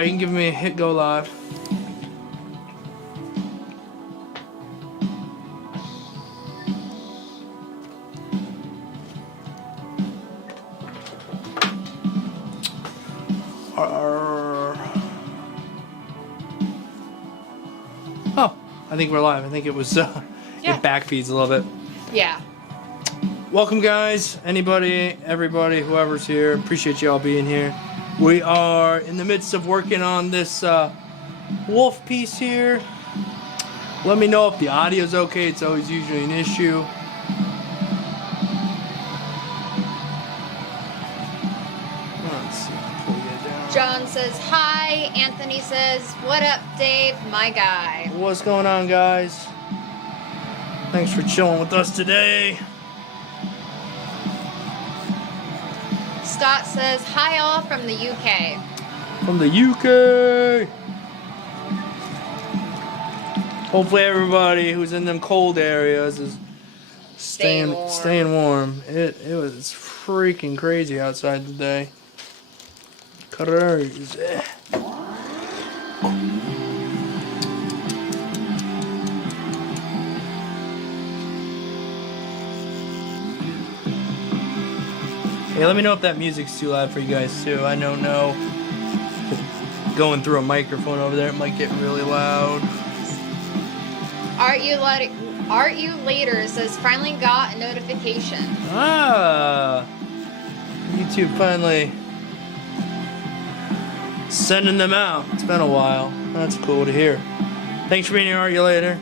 You can give me a hit go live. Oh, I think we're live. I think it was it backfeeds a little bit. Yeah. Welcome guys, anybody, everybody, whoever's here. Appreciate you all being here. We are in the midst of working on this wolf piece here. Let me know if the audio's okay. It's always usually an issue. Let's see. Pull you down. John says hi. Anthony says, what up, Dave, my guy? What's going on, guys? Thanks for chilling with us today. Stott says hi all from the UK. From the UK. Hopefully everybody who's in them cold areas is staying warm. It was freaking crazy outside today. Crazy. Hey, let me know if that music's too loud for you guys too. I don't know. Going through a microphone over there, it might get really loud. Art You Later says finally got a notification. Ah, YouTube finally sending them out. It's been a while. That's cool to hear. Thanks for being here, Art You Later.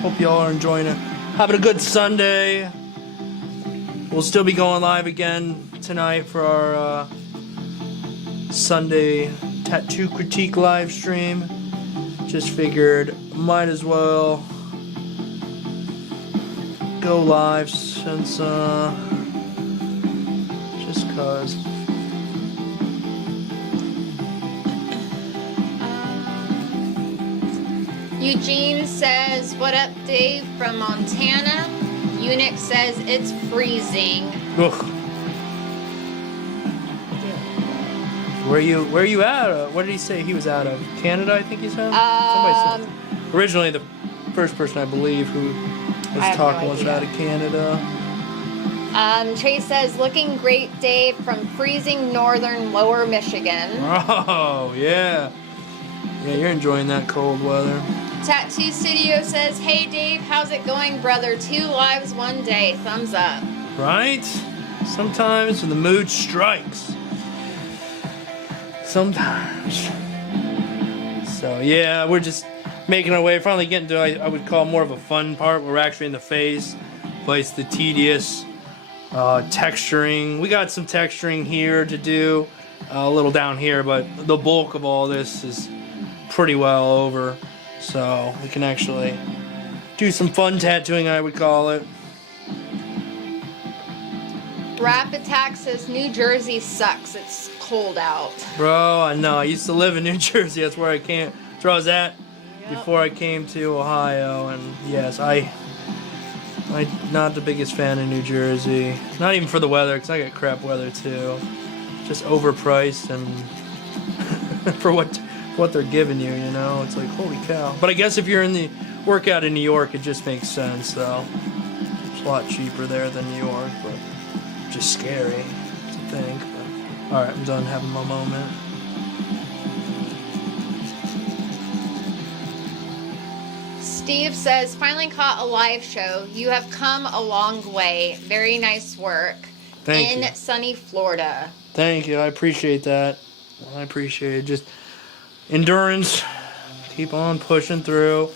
Hope y'all are enjoying it. Having a good Sunday. We'll still be going live again tonight for our Sunday tattoo critique live stream. Just figured might as well go live since just cause. Eugene says, what up, Dave, from Montana? Unix says it's freezing. Ugh. Where are you at? What did he say he was out of? Canada, I think he said? Somebody said. Originally, the first person I believe who was talking was out of Canada. Chase says, looking great, Dave, from freezing northern lower Michigan. Oh, yeah. Yeah, you're enjoying that cold weather. Tattoo Studio says, hey, Dave, how's it going, brother? 2 lives, 1 day. Thumbs up. Right? Sometimes when the mood strikes. Sometimes. So, yeah, we're just making our way. Finally getting to, I would call more of a fun part. We're actually in the phase. Place the tedious texturing. We got some texturing here to do. A little down here, but the bulk of all this is pretty well over. So we can actually do some fun tattooing, I would call it. Rap Attack says New Jersey sucks. It's cold out. Bro, I know. I used to live in New Jersey. That's where I came. That's where I was at before I came to Ohio. And yes, I'm not the biggest fan of New Jersey. Not even for the weather, because I get crap weather too. Just overpriced and for what they're giving you, you know, it's like holy cow. But I guess if you're in the workout in New York, it just makes sense though. It's a lot cheaper there than New York, but just scary to think. But all right, I'm done having my moment. Steve says, finally caught a live show. You have come a long way. Very nice work. Thank you. In sunny Florida. Thank you. I appreciate that. I appreciate it. Just endurance. Keep on pushing through.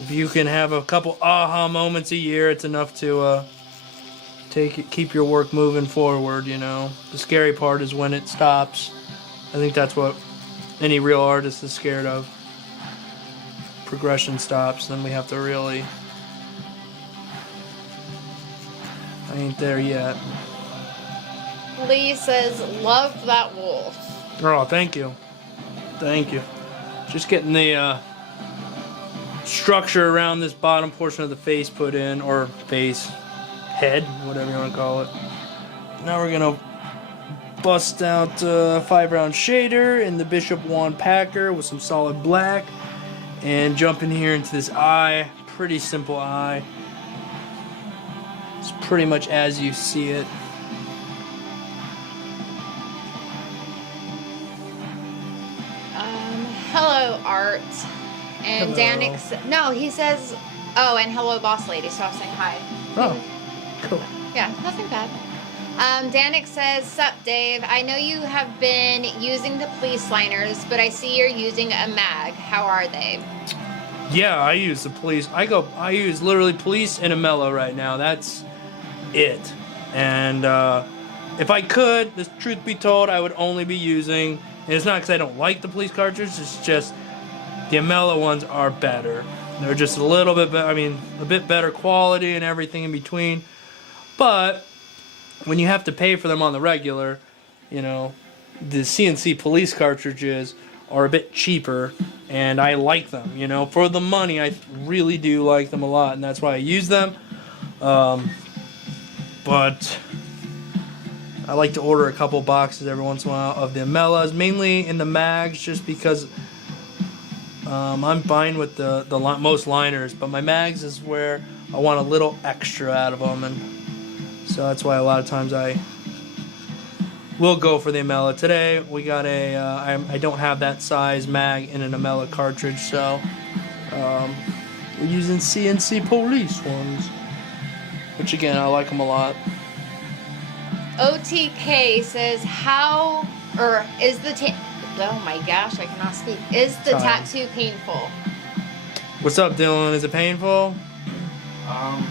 If you can have a couple aha moments a year, it's enough to keep your work moving forward, you know. The scary part is when it stops. I think that's what any real artist is scared of. Progression stops, then we have to really... I ain't there yet. Lee says, love that wolf. Oh, thank you. Thank you. Just getting the structure around this bottom portion of the face put in, or face, head, whatever you want to call it. Now we're going to bust out 5-round shader in the Bishop Wand Packer with some solid black, and jump in here into this eye. Pretty simple eye. It's pretty much as you see it. Hello, Art. And Hello. Danik. No, he says. Oh, and hello, boss lady. So I'm saying hi. Oh, cool. Yeah, nothing bad. Danik says, "Sup, Dave. I know you have been using the police liners, but I see you're using a mag. How are they?" Yeah, I use the police. I use literally police and EMALLA right now. That's it. And if I could, the truth be told, I would only be using. And it's not because I don't like the police cartridges. It's just the EMALLA ones are better. They're just a little bit better. I mean, a bit better quality and everything in between. But when you have to pay for them on the regular, you know, the CNC police cartridges are a bit cheaper, and I like them. You know, for the money, I really do like them a lot, and that's why I use them. But I like to order a couple boxes every once in a while of the EMALLAs, mainly in the mags, just because I'm fine with the most liners, but my mags is where I want a little extra out of them, and so that's why a lot of times I will go for the EMALLA. Today we got a I don't have that size mag in an EMALLA cartridge, so we're using CNC police ones, which again I like them a lot. OTK says, "How or is the oh my gosh, I cannot speak. Is the tattoo painful?" What's up, Dylan? Is it painful? A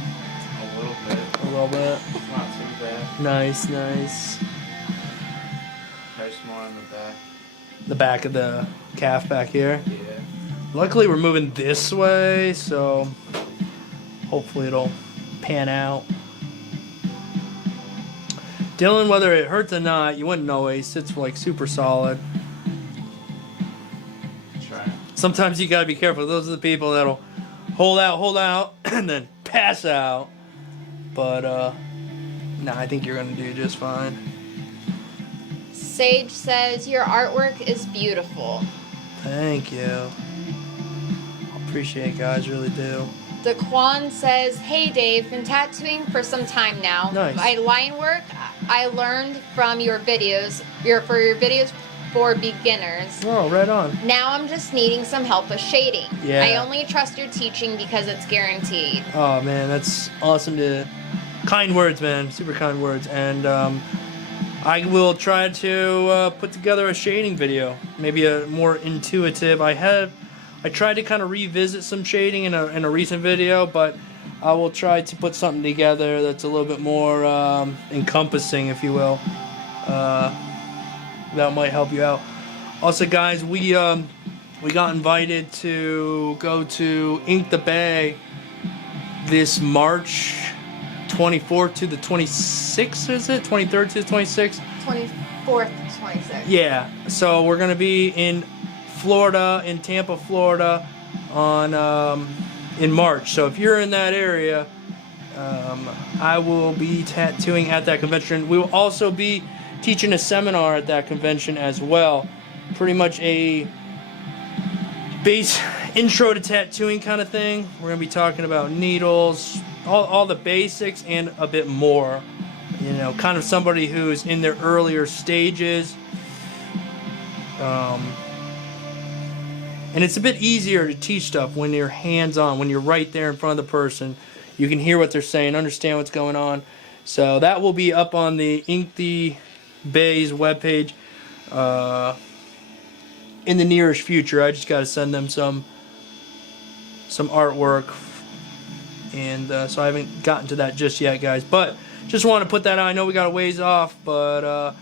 little bit. A little bit. It's not too bad. Nice, nice. Hurts more on the back. The back of the calf back here. Yeah. Luckily, we're moving this way, so hopefully it'll pan out. Dylan, whether it hurts or not, you wouldn't know. He sits like super solid. Trying. Sometimes you gotta be careful. Those are the people that'll hold out, and then pass out. But nah, I think you're gonna do just fine. Sage says, "Your artwork is beautiful." Thank you. I appreciate it, guys. Really do. Daquan says, "Hey Dave, been tattooing for some time now. Nice. My line work I learned from your videos, your videos for beginners. Oh, right on. Now I'm just needing some help with shading. Yeah. I only trust your teaching because it's guaranteed." Oh man, that's awesome to. Kind words, man. Super kind words. And I will try to put together a shading video, maybe a more intuitive. I tried to kind of revisit some shading in a recent video, but I will try to put something together that's a little bit more encompassing, if you will. That might help you out. Also, guys, we got invited to go to Ink the Bay this March 24th to the 26th, is it? 23rd to the 26th? 24th, 26th. Yeah, so we're going to be in Florida, in Tampa, Florida, on in March. So if you're in that area, I will be tattooing at that convention. We will also be teaching a seminar at that convention as well. Pretty much a base intro to tattooing kind of thing. We're going to be talking about needles, all the basics and a bit more. You know, kind of somebody who's in their earlier stages. And it's a bit easier to teach stuff when you're hands-on, when you're right there in front of the person. You can hear what they're saying, understand what's going on. So that will be up on the Ink the Bay's webpage in the nearest future. I just got to send them some artwork. And so I haven't gotten to that just yet, guys. But just want to put that out. I know we got a ways off, but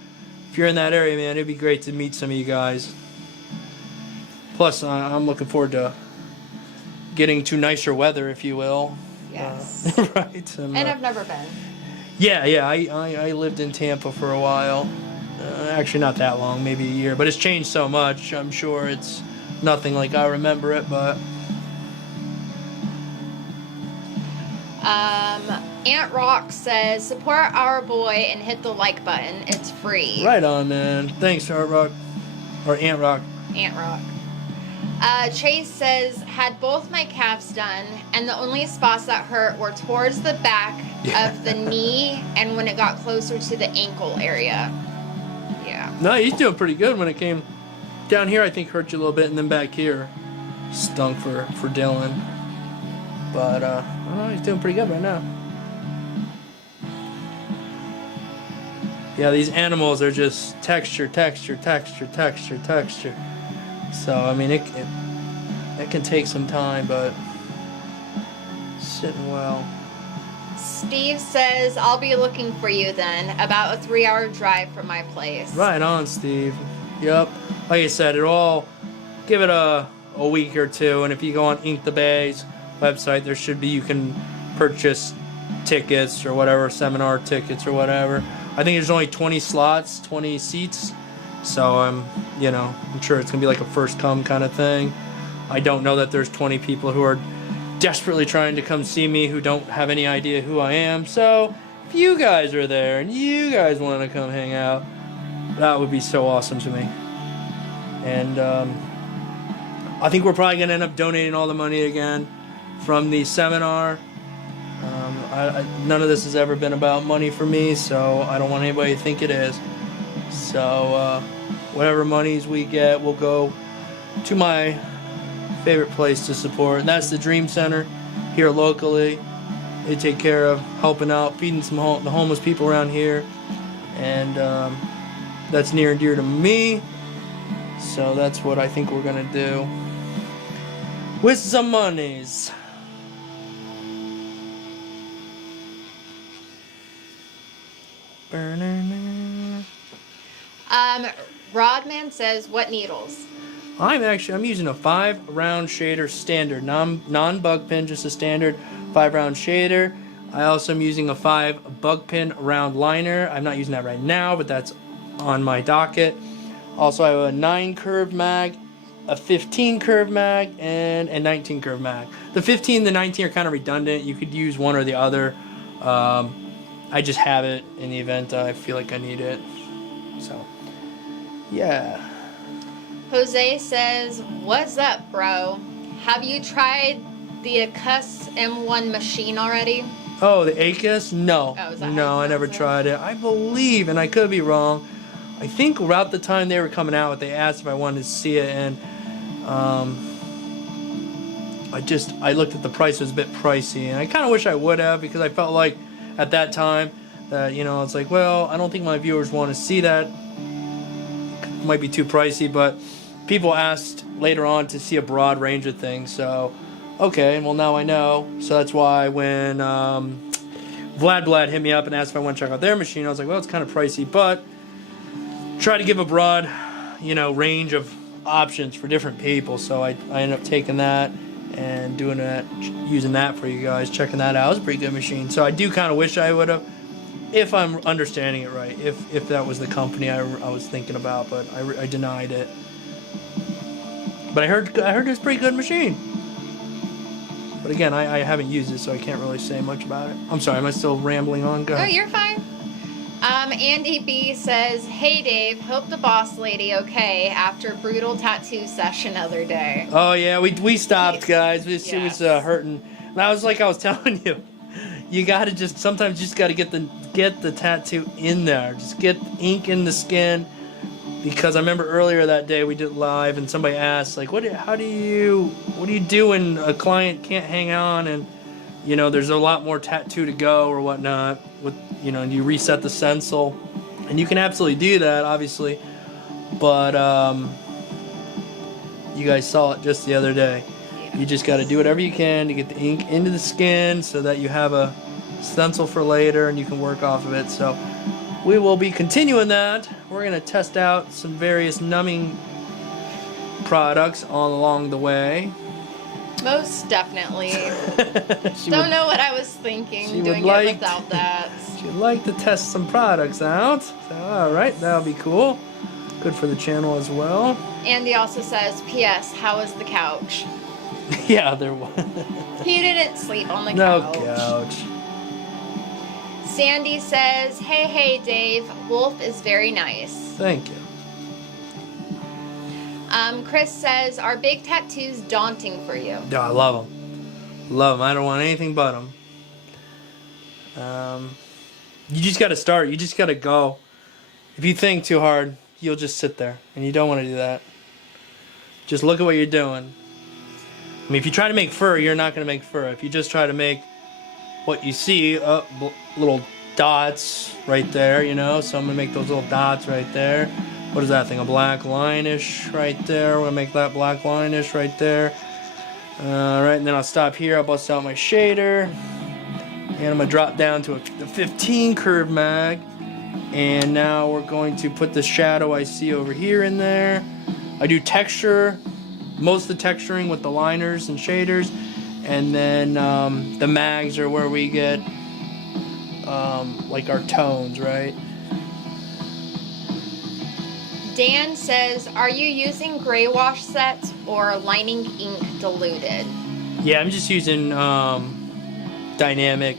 if you're in that area, man, it'd be great to meet some of you guys. Plus, I'm looking forward to getting to nicer weather, if you will. Yes. Right. And I've never been. Yeah. I lived in Tampa for a while. Actually, not that long, maybe a year. But it's changed so much. I'm sure it's nothing like I remember it, but... Aunt Rock says, support our boy and hit the like button. It's free. Right on, man. Thanks, Aunt Rock. Or Aunt Rock. Aunt Rock. Chase says, had both my calves done, and the only spots that hurt were towards the back of the knee and when it got closer to the ankle area. Yeah. No, he's doing pretty good. When it came down here, I think hurt you a little bit, and then back here stunk for Dylan. But, I don't know, he's doing pretty good right now. Yeah, these animals are just texture. So, I mean, it can take some time, but sitting well. Steve says, I'll be looking for you then. About a 3-hour drive from my place. Right on, Steve. Yep. Like I said, give it a week or two, and if you go on Ink the Bay's website, there should be, you can purchase tickets or whatever, seminar tickets or whatever. I think there's only 20 slots, 20 seats. So I'm sure it's gonna be like a first come kind of thing. I don't know that there's 20 people who are desperately trying to come see me who don't have any idea who I am. So if you guys are there and you guys want to come hang out, that would be so awesome to me. And I think we're probably gonna end up donating all the money again from the seminar. None of this has ever been about money for me, so I don't want anybody to think it is. So whatever monies we get will go to my favorite place to support, and that's the Dream Center here locally. They take care of helping out, feeding the homeless people around here, and that's near and dear to me. So that's what I think we're gonna do with some monies. Rodman says, what needles? I'm using a 5-round shader standard, non-bug pin, just a standard 5-round shader. I also am using a 5 bug pin round liner. I'm not using that right now, but that's on my docket. Also, I have a 9 curved mag, a 15 curved mag, and a 19 curved mag. The 15 and the 19 are kind of redundant. You could use one or the other. I just have it in the event I feel like I need it. So, yeah. Jose says, what's up, bro? Have you tried the Acus M1 machine already? Oh, the Acus? No. Oh, is that no, I never tried it. I believe, and I could be wrong, I think about the time they were coming out with, they asked if I wanted to see it, and I looked at the price, it was a bit pricey, and I kind of wish I would have, because I felt like at that time that, it's like, well, I don't think my viewers want to see that. It might be too pricey, but people asked later on to see a broad range of things, so okay, well, now I know. So that's why when Vlad hit me up and asked if I want to check out their machine, I was like, well, it's kind of pricey, but try to give a broad, range of options for different people. So I ended up taking that and doing that, using that for you guys, checking that out. It was a pretty good machine. So I do kind of wish I would have, if I'm understanding it right, if that was the company I was thinking about, but I denied it. But I heard it's a pretty good machine. But again, I haven't used it, so I can't really say much about it. I'm sorry, am I still rambling on? Go ahead. Oh, you're fine. Andy B says, hey Dave, hope the boss lady okay after brutal tattoo session other day. Oh yeah, we stopped, guys. She was hurting. And I was telling you, you gotta sometimes you just gotta get the tattoo in there. Just get ink in the skin. Because I remember earlier that day we did live and somebody asked, like, what do you do when a client can't hang on and, there's a lot more tattoo to go or whatnot, and you reset the stencil. And you can absolutely do that, obviously. But you guys saw it just the other day. Yeah. You just got to do whatever you can to get the ink into the skin so that you have a stencil for later and you can work off of it. So we will be continuing that. We're going to test out some various numbing products all along the way. Most definitely. Don't know what I was thinking doing it without that. She'd like to test some products out. So, all right, that'll be cool. Good for the channel as well. Andy also says, P.S. How is the couch? Yeah, there was. He didn't sleep on the No couch. couch. Sandy says, hey, Dave. Wolf is very nice. Thank you. Chris says, are big tattoos daunting for you? Yeah, I love them. Love them. I don't want anything but them. You just got to start. You just got to go. If you think too hard, you'll just sit there. And you don't want to do that. Just look at what you're doing. I mean, if you try to make fur, you're not going to make fur. If you just try to make what you see, little dots right there, you know. So I'm going to make those little dots right there. What is that thing? A black line-ish right there. We're going to make that black line-ish right there. Right, and then I'll stop here. I'll bust out my shader. And I'm going to drop down to the 15 curve mag. And now we're going to put the shadow I see over here in there. I do texture, most of the texturing with the liners and shaders. And then the mags are where we get like our tones, right? Dan says, are you using gray wash sets or lining ink diluted? Yeah, I'm just using dynamic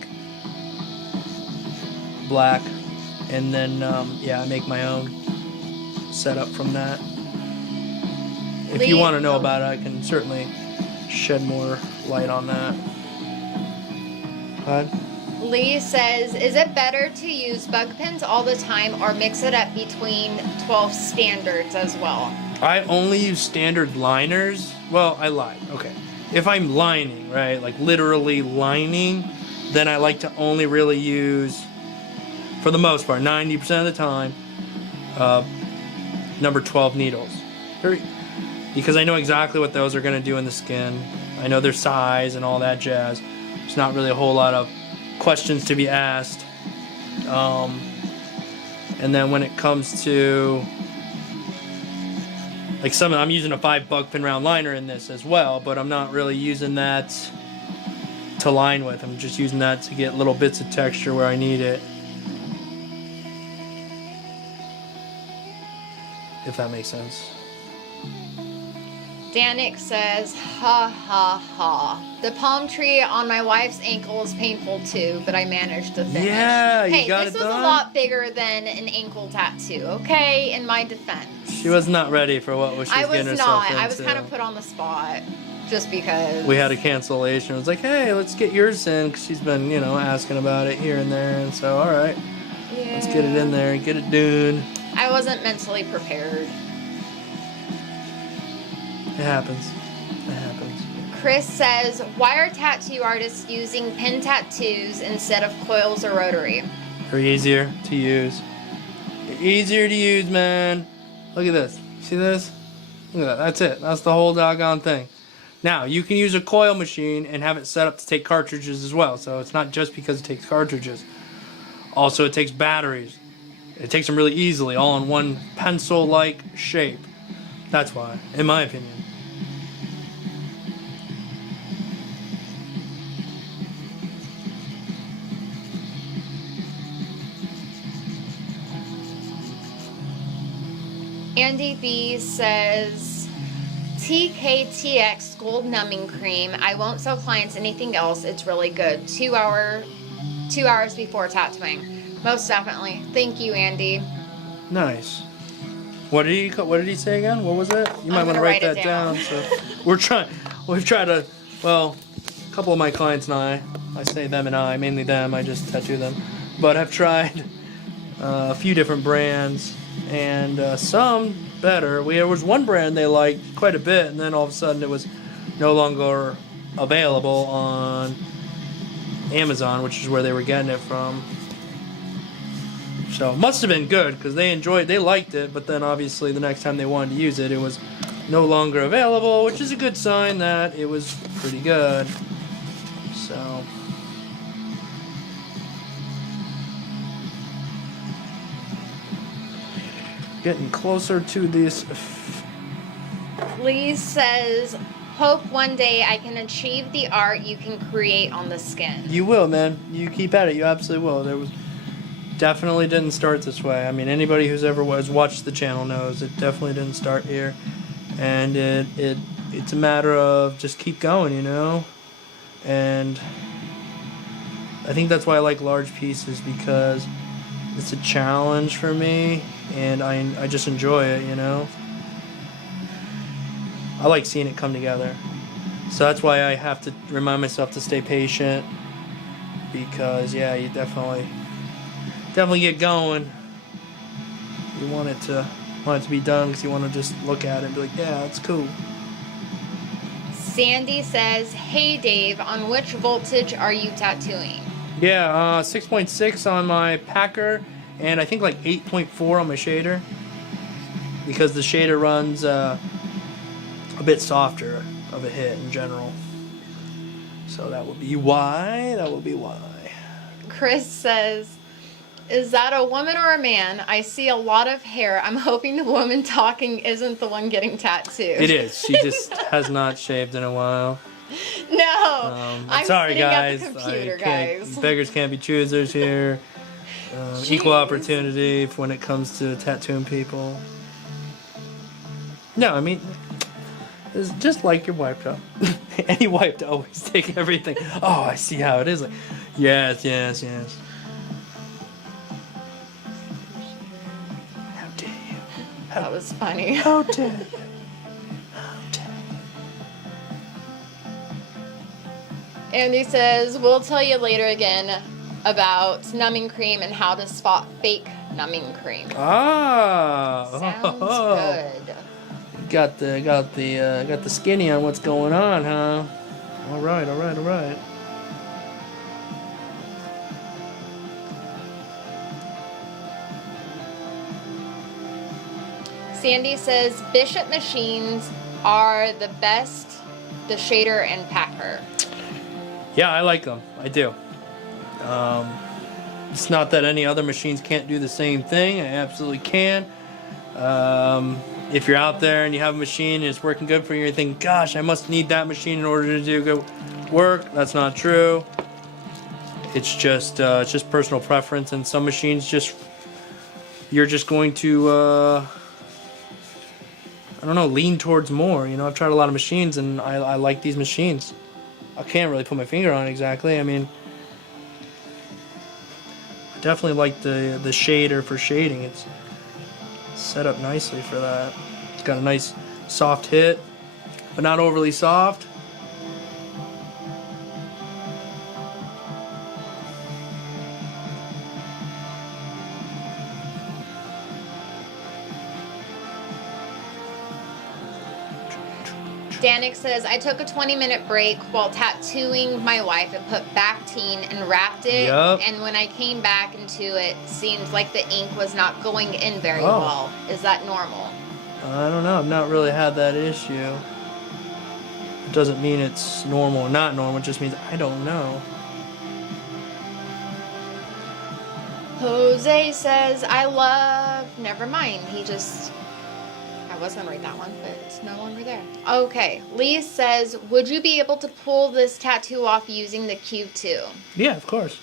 black, and then yeah, I make my own setup from that. If you want to know about it, I can certainly shed more light on that. Go ahead. Lee says, is it better to use bug pins all the time or mix it up between 12 standards as well? I only use standard liners. Well, I lied. Okay. If I'm lining, right, like literally lining, then I like to only really use, for the most part, 90% of the time, number 12 needles. Because I know exactly what those are going to do in the skin. I know their size and all that jazz. There's not really a whole lot of questions to be asked. And then when it comes to like I'm using a 5 bug pin round liner in this as well, but I'm not really using that to line with. I'm just using that to get little bits of texture where I need it. If that makes sense. Danik says, ha ha ha. The palm tree on my wife's ankle is painful too, but I managed to finish. Yeah, you got it this was done. a lot bigger than an ankle tattoo, okay? In my defense. She was not ready for what she was getting herself into. I was kind of put on the spot just because. We had a cancellation. It was like, hey, let's get yours in, because she's been, you know, asking about it here and there. And so, all right, let's get it in there and get it done. I wasn't mentally prepared. It happens. It happens. Chris says, why are tattoo artists using pin tattoos instead of coils or rotary? They're easier to use. They're easier to use, man. Look at this. See this? Look at that. That's it. That's the whole doggone thing. Now, you can use a coil machine and have it set up to take cartridges as well. So it's not just because it takes cartridges. Also, it takes batteries. It takes them really easily, all in one pencil-like shape. That's why, in my opinion. Andy B says, TKTX Gold Numbing Cream. I won't sell clients anything else. It's really good. 2 hours before tattooing. Most definitely. Thank you, Andy. Nice. What did he say again? What was it? You might want to write that down. So we've tried to, well, a couple of my clients and I say them and I, mainly them, I just tattoo them, but I've tried a few different brands, and some better. There was one brand they liked quite a bit, and then all of a sudden it was no longer available on Amazon, which is where they were getting it from. So it must have been good, because they liked it, but then obviously the next time they wanted to use it, it was no longer available, which is a good sign that it was pretty good. So getting closer to this. Lee says, hope one day I can achieve the art you can create on the skin. You will, man. You keep at it. You absolutely will. Definitely didn't start this way. I mean, anybody who's ever watched the channel knows it definitely didn't start here, and it it's a matter of just keep going, you know? And I think that's why I like large pieces, because it's a challenge for me, and I just enjoy it, you know? I like seeing it come together. So that's why I have to remind myself to stay patient, because yeah, you definitely get going. You want it to be done because you want to just look at it and be like, yeah, that's cool. Sandy says, hey Dave, on which voltage are you tattooing? Yeah, 6.6 on my packer, and I think like 8.4 on my shader, because the shader runs a bit softer of a hit in general. So that would be why. Chris says, is that a woman or a man? I see a lot of hair. I'm hoping the woman talking isn't the one getting tattooed. It is. She just has not shaved in a while. No, I'm sorry, sitting guys. at the computer, guys. Beggars can't be choosers here. Equal opportunity when it comes to tattooing people. No, I mean, it's just like your wife, though. Any wife to always take everything. Oh, I see how it is. Like, yes. How dare you? That was funny. How dare you? Andy says, we'll tell you later again about numbing cream and how to spot fake numbing cream. Ah, Sounds good. Got the skinny on what's going on, huh? All right. Sandy says, Bishop machines are the best, the shader and packer. Yeah, I like them. I do. It's not that any other machines can't do the same thing. I absolutely can. If you're out there and you have a machine and it's working good for you, you think, gosh, I must need that machine in order to do good work. That's not true. It's just personal preference, and some machines you're just going to I don't know, lean towards more. You know, I've tried a lot of machines and I like these machines. I can't really put my finger on it exactly. I mean, I definitely like the shader for shading. It's set up nicely for that. It's got a nice soft hit, but not overly soft. Danik says, I took a 20-minute break while tattooing my wife and put Bactine and wrapped it. Yep. And when I came back into it, seemed like the ink was not going in very well. Is that normal? I don't know. I've not really had that issue. It doesn't mean it's normal or not normal. It just means I don't know. Jose says, never mind. I was going to read that one, but it's no longer there. Okay. Lee says, would you be able to pull this tattoo off using the Q2? Yeah, of course.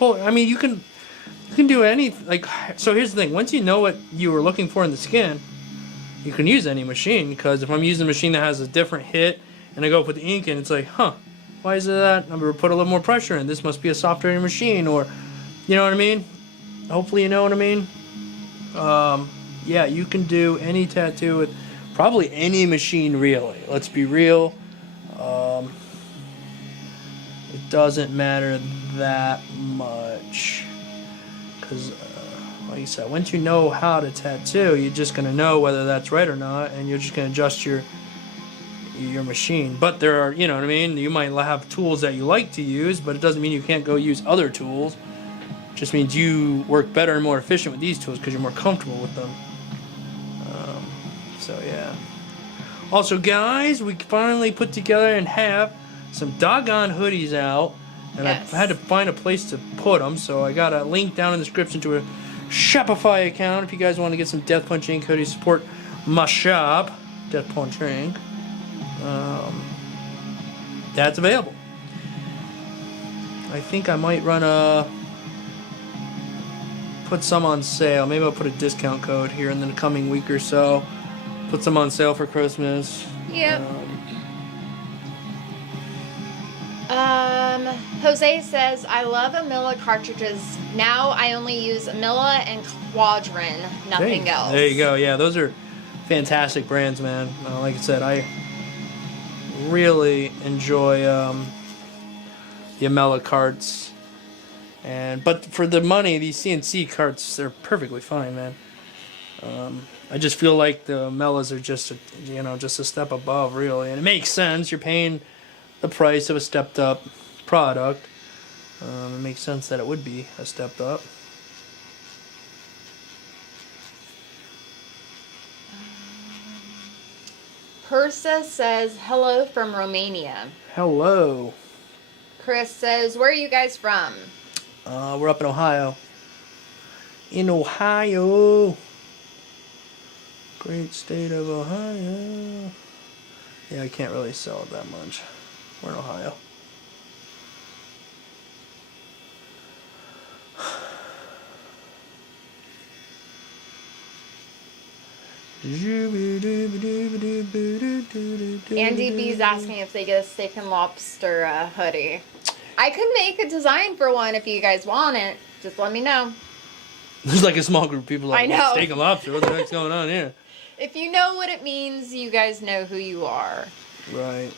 I mean, you can do any, so here's the thing. Once you know what you were looking for in the skin, you can use any machine, because if I'm using a machine that has a different hit and I go put the ink in, it's like, why is it that? I'm going to put a little more pressure in. This must be a softer machine, or, you know what I mean? Hopefully you know what I mean. Yeah, you can do any tattoo with probably any machine, really. Let's be real. It doesn't matter that much. Because, like I said, once you know how to tattoo, you're just going to know whether that's right or not, and you're just going to adjust your machine. But there are, you know what I mean? You might have tools that you like to use, but it doesn't mean you can't go use other tools. It just means you work better and more efficient with these tools because you're more comfortable with them. So yeah. Also, guys, we finally put together and have some doggone hoodies out, and yes. I had to find a place to put them, so I got a link down in the description to a Shopify account if you guys want to get some Death Punch Ink hoodies. Support my shop, Death Punch Ink. That's available. I think I might put some on sale. Maybe I'll put a discount code here in the coming week or so. Put some on sale for Christmas. Yep. Jose says, I love EMALLA cartridges. Now I only use EMALLA and Quadrin, nothing else. There you go. Yeah, those are fantastic brands, man. Like I said, I really enjoy the EMALLA carts. But for the money, these CNC carts, they're perfectly fine, man. I just feel like the EMALLAs are just a step above, really. And it makes sense. You're paying the price of a stepped up product. It makes sense that it would be a stepped up. Persa says, hello from Romania. Hello. Chris says, where are you guys from? We're up in Ohio. In Ohio. Great state of Ohio. Yeah, I can't really sell it that much. We're in Ohio. Andy B's asking if they get a steak and lobster hoodie. I could make a design for one if you guys want it. Just let me know. There's like a small group of people like, I know. Steak and lobster. What the heck's going on here? If you know what it means, you guys know who you are. Right.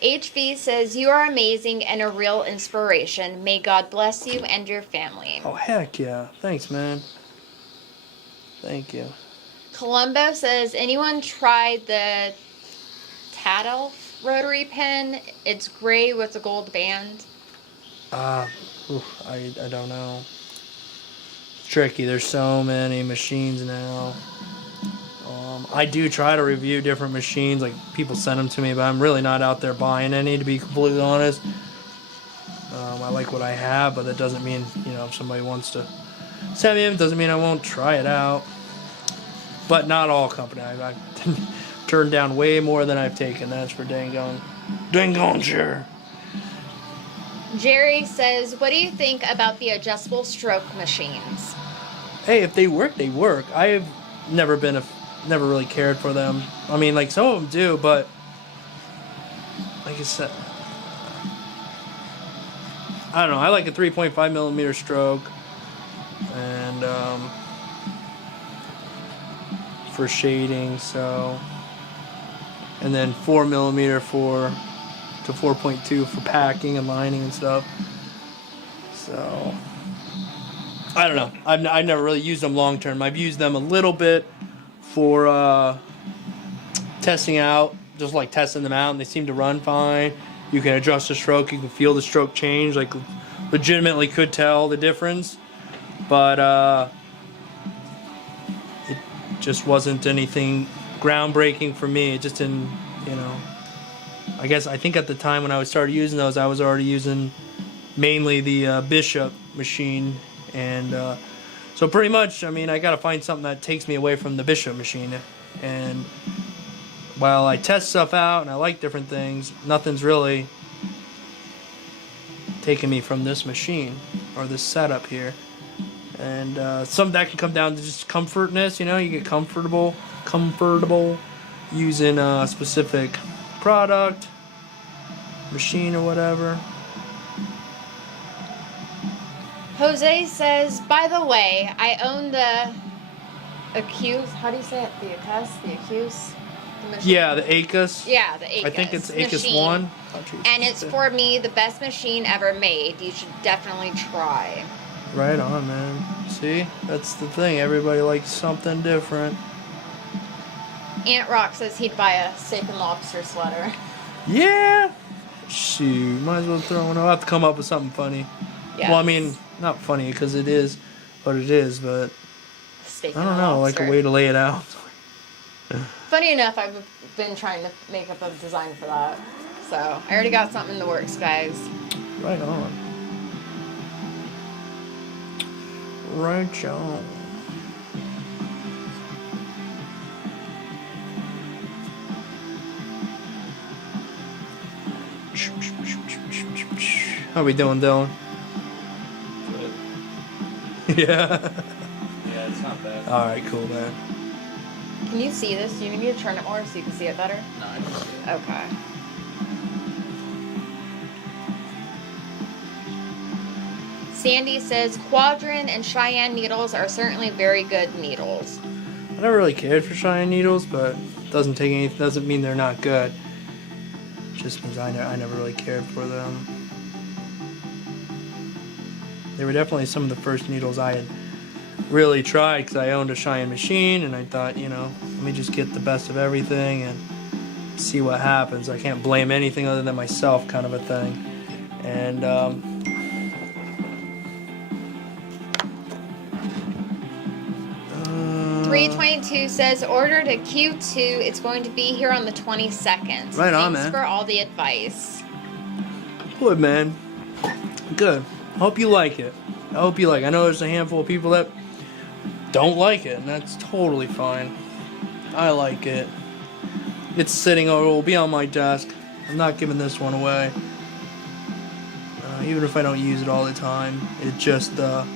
HV says, you are amazing and a real inspiration. May God bless you and your family. Oh, heck yeah. Thanks, man. Thank you. Columbo says, anyone tried the Tattle rotary pen? It's gray with a gold band. I don't know. It's tricky. There's so many machines now. I do try to review different machines, like people send them to me, but I'm really not out there buying any, to be completely honest. I like what I have, but that doesn't mean, if somebody wants to send me them, doesn't mean I won't try it out. But not all company. I've turned down way more than I've taken. That's for dang gone sure. Jerry says, what do you think about the adjustable stroke machines? Hey, if they work, they work. I've never really cared for them. I mean, like, some of them do, but like I said, I don't know. I like a 3.5 millimeter stroke, and for shading, and then 4 millimeter to 4.2 for packing and lining and stuff. So I don't know. I've never really used them long term. I've used them a little bit for testing out, just like testing them out, and they seem to run fine. You can adjust the stroke, you can feel the stroke change, like legitimately could tell the difference, but it just wasn't anything groundbreaking for me. It just didn't, I think at the time when I started using those, I was already using mainly the Bishop machine, and so pretty much, I got to find something that takes me away from the Bishop machine. And while I test stuff out and I like different things, nothing's really taking me from this machine or this setup here. And some of that can come down to just comfortness. You get comfortable using a specific product, machine, or whatever. Jose says, by the way, I own the Accuse. How do you say it? The Accuse? The machine? Yeah, the ACUS. Yeah, the ACUS. I think it's ACUS machine. 1. And it's, for me, the best machine ever made. You should definitely try. Right on, man. See? That's the thing. Everybody likes something different. Aunt Rock says he'd buy a steak and lobster sweater. Yeah. Shoot. Might as well throw one. I'll have to come up with something funny. Yes. Well, not funny because it is what it is, but Steak I and don't know, lobster. like a way to lay it out. Funny enough, I've been trying to make up a design for that. So, I already got something in the works, guys. Right on. Right on. How we doing, Dylan? Good. Yeah. Yeah, it's not bad. Alright, cool, man. Can you see this? Do you need me to turn it more so you can see it better? No, I can see it. Okay. Sandy says Quadrant and Cheyenne needles are certainly very good needles. I never really cared for Cheyenne needles, but doesn't mean they're not good. Just means I never really cared for them. They were definitely some of the first needles I had really tried because I owned a Cheyenne machine, and I thought, you know, let me just get the best of everything and see what happens. I can't blame anything other than myself, kind of a thing. And 322 says ordered a Q2. It's going to be here on the 22nd. Right on, Thanks man. for all the advice. Good, man. Good. I hope you like it. I hope you like it. I know there's a handful of people that don't like it, and that's totally fine. I like it. It's sitting over, it'll be on my desk. I'm not giving this one away. Even if I don't use it all the time. It just, it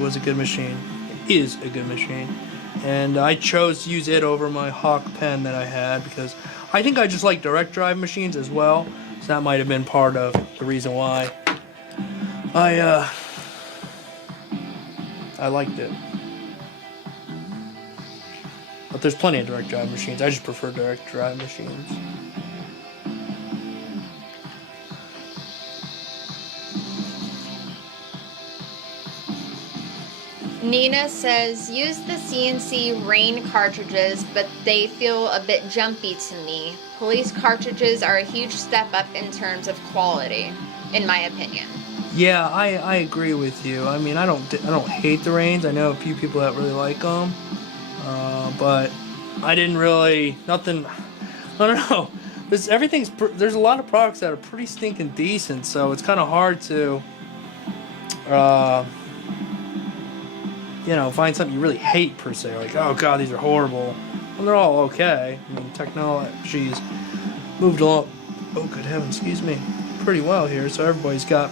was a good machine. It is a good machine. And I chose to use it over my Hawk pen that I had because I think I just like direct drive machines as well. So that might have been part of the reason why I liked it. But there's plenty of direct drive machines. I just prefer direct drive machines. Nina says use the CNC rain cartridges, but they feel a bit jumpy to me. Police cartridges are a huge step up in terms of quality, in my opinion. Yeah, I agree with you. I mean, I don't hate the Rains. I know a few people that really like them, but I didn't really nothing. I don't know. There's a lot of products that are pretty stinking decent, so it's kind of hard to, you know, find something you really hate per se. Like, oh god, these are horrible. Well, they're all okay. I mean, technology's moved along. Oh, good heavens, excuse me. Pretty well here, so everybody's got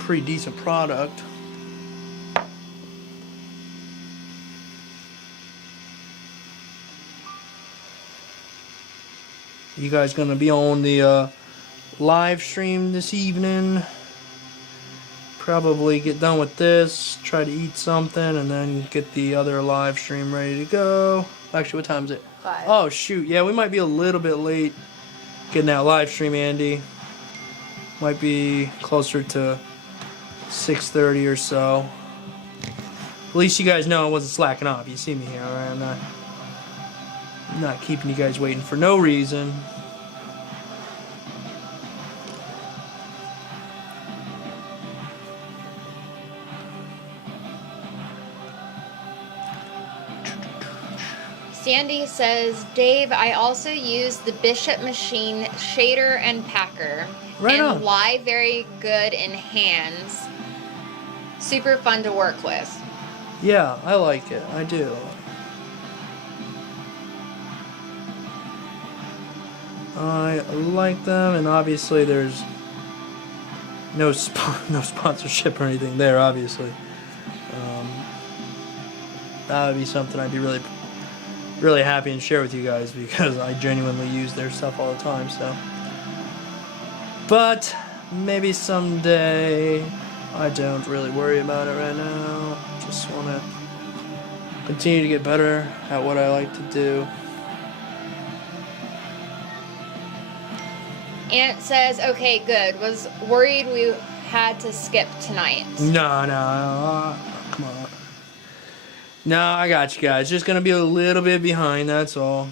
pretty decent product. You guys gonna be on the live stream this evening? Probably get done with this, try to eat something, and then get the other live stream ready to go. Actually, what time is it? 5. Oh shoot, yeah, we might be a little bit late getting that live stream, Andy. Might be closer to 6:30 or so. At least you guys know I wasn't slacking off. You see me here, alright? I'm not keeping you guys waiting for no reason. Sandy says, Dave, I also use the Bishop machine shader and packer. Right and on. lie very good in hands. Super fun to work with. Yeah, I like it. I do. I like them, and obviously there's no sponsorship or anything there, obviously. That would be something I'd be really happy and share with you guys because I genuinely use their stuff all the time, so. But maybe someday. I don't really worry about it right now. Just want to continue to get better at what I like to do. Aunt says, okay, good. Was worried we had to skip tonight. No, come on. No, I got you guys. Just gonna be a little bit behind, that's all.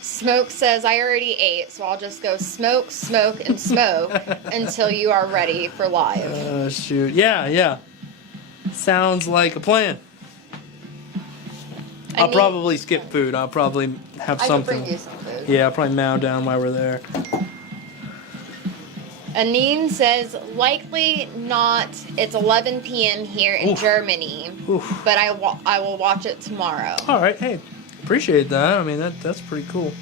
Smoke says, I already ate, so I'll just go smoke, smoke, and smoke until you are ready for live. Shoot. Yeah. Sounds like a plan. I'll probably skip food. I'll probably have something. I can bring you some food. Yeah, I'll probably mow down while we're there. Anine says, likely not. It's 11 p.m. here in Germany, but I will watch it tomorrow. All right, hey, appreciate that. I mean, that's pretty cool.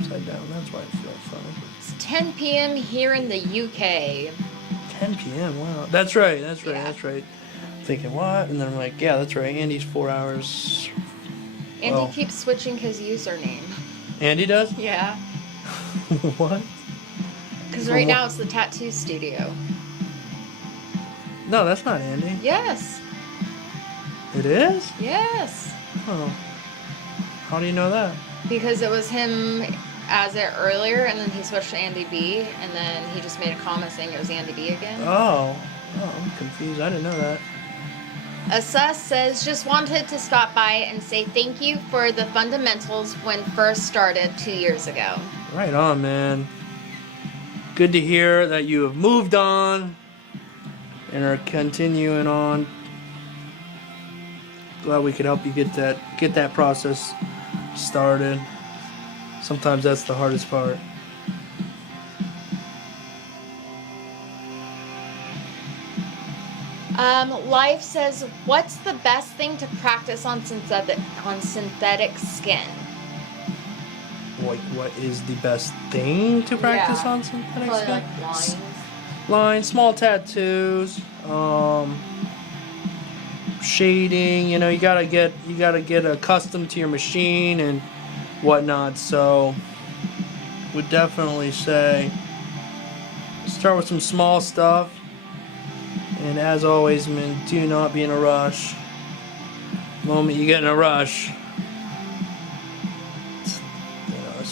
upside down. That's why it feels funny. It's 10 p.m. here in the UK. 10 p.m. Wow. That's right. Yeah. That's right. Thinking what? And then I'm like, yeah, that's right. Andy's 4 hours. Andy Well. keeps switching his username. Andy does? Yeah. What? Because right now it's the tattoo studio. No, that's not Andy. Yes. It is? Yes. Oh. How do you know that? Because it was him as it earlier, and then he switched to Andy B, and then he just made a comment saying it was Andy B again. Oh, I'm confused. I didn't know that. Asa says, just wanted to stop by and say thank you for the fundamentals when first started 2 years ago. Right on, man. Good to hear that you have moved on and are continuing on. Glad we could help you get that process started. Sometimes that's the hardest part. Life says, what's the best thing to practice on synthetic skin? Like, what is the best thing to practice on synthetic Probably skin? like lines. Lines, small tattoos, shading. You know, you gotta get accustomed to your machine and whatnot. So, would definitely say start with some small stuff. And as always, man, do not be in a rush. The moment you get in a rush, it's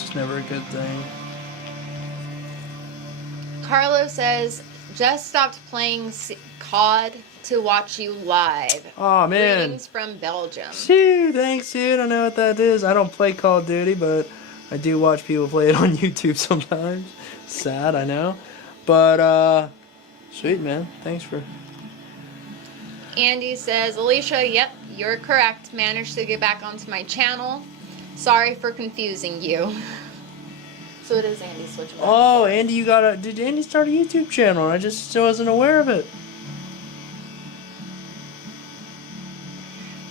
just never a good thing. Carlo says, just stopped playing COD to watch you live. Oh man. Greetings from Belgium. Shoo, thanks, dude. I know what that is. I don't play Call of Duty, but I do watch people play it on YouTube sometimes. Sad, I know. But, sweet, man. Thanks for... Andy says, Alicia, yep, you're correct. Managed to get back onto my channel. Sorry for confusing you. So it is Andy switching. Oh, Andy, did Andy start a YouTube channel? I just wasn't aware of it.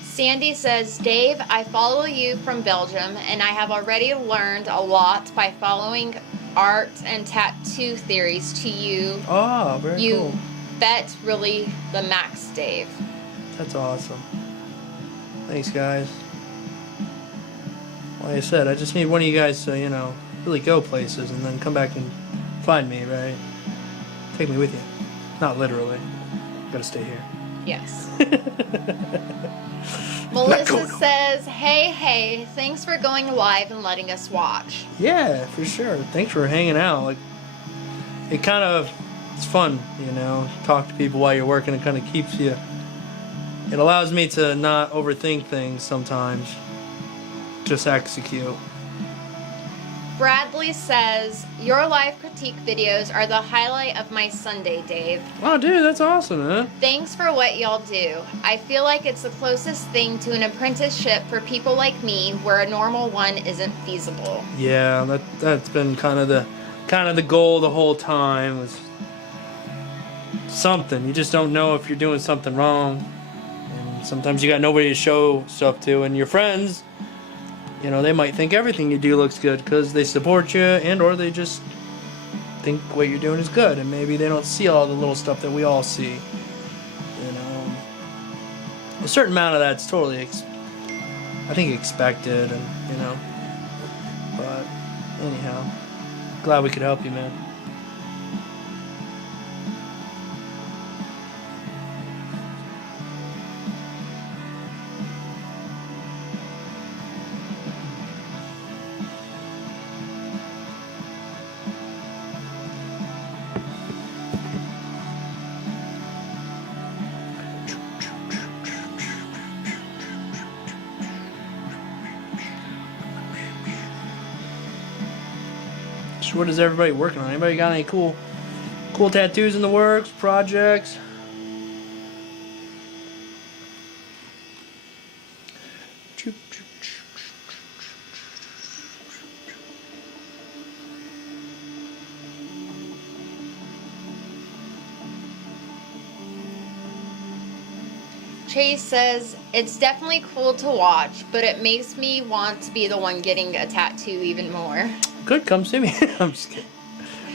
Sandy says, Dave, I follow you from Belgium, and I have already learned a lot by following art and tattoo theories to you. Oh, very you cool. bet really the max, Dave. That's awesome. Thanks, guys. Like I said, I just need one of you guys to, really go places and then come back and find me, right? Take me with you. Not literally. Gotta stay here. Yes. Melissa says, hey, thanks for going live and letting us watch. Yeah, for sure. Thanks for hanging out. Like, it's fun, talk to people while you're working. It kind of keeps you, it allows me to not overthink things sometimes. Just execute. Bradley says, your live critique videos are the highlight of my Sunday, Dave. Oh, dude, that's awesome, man. Thanks for what y'all do. I feel like it's the closest thing to an apprenticeship for people like me where a normal one isn't feasible. Yeah, that's been kind of the goal the whole time, was something. You just don't know if you're doing something wrong. And sometimes you got nobody to show stuff to, and your friends, they might think everything you do looks good because they support you, and or they just think what you're doing is good, and maybe they don't see all the little stuff that we all see. A certain amount of that's totally, I think, expected, and but anyhow, glad we could help you, man. So what is everybody working on? Anybody got any cool tattoos in the works, projects? Chase says, it's definitely cool to watch, but it makes me want to be the one getting a tattoo even more. Good, come see me. I'm just kidding.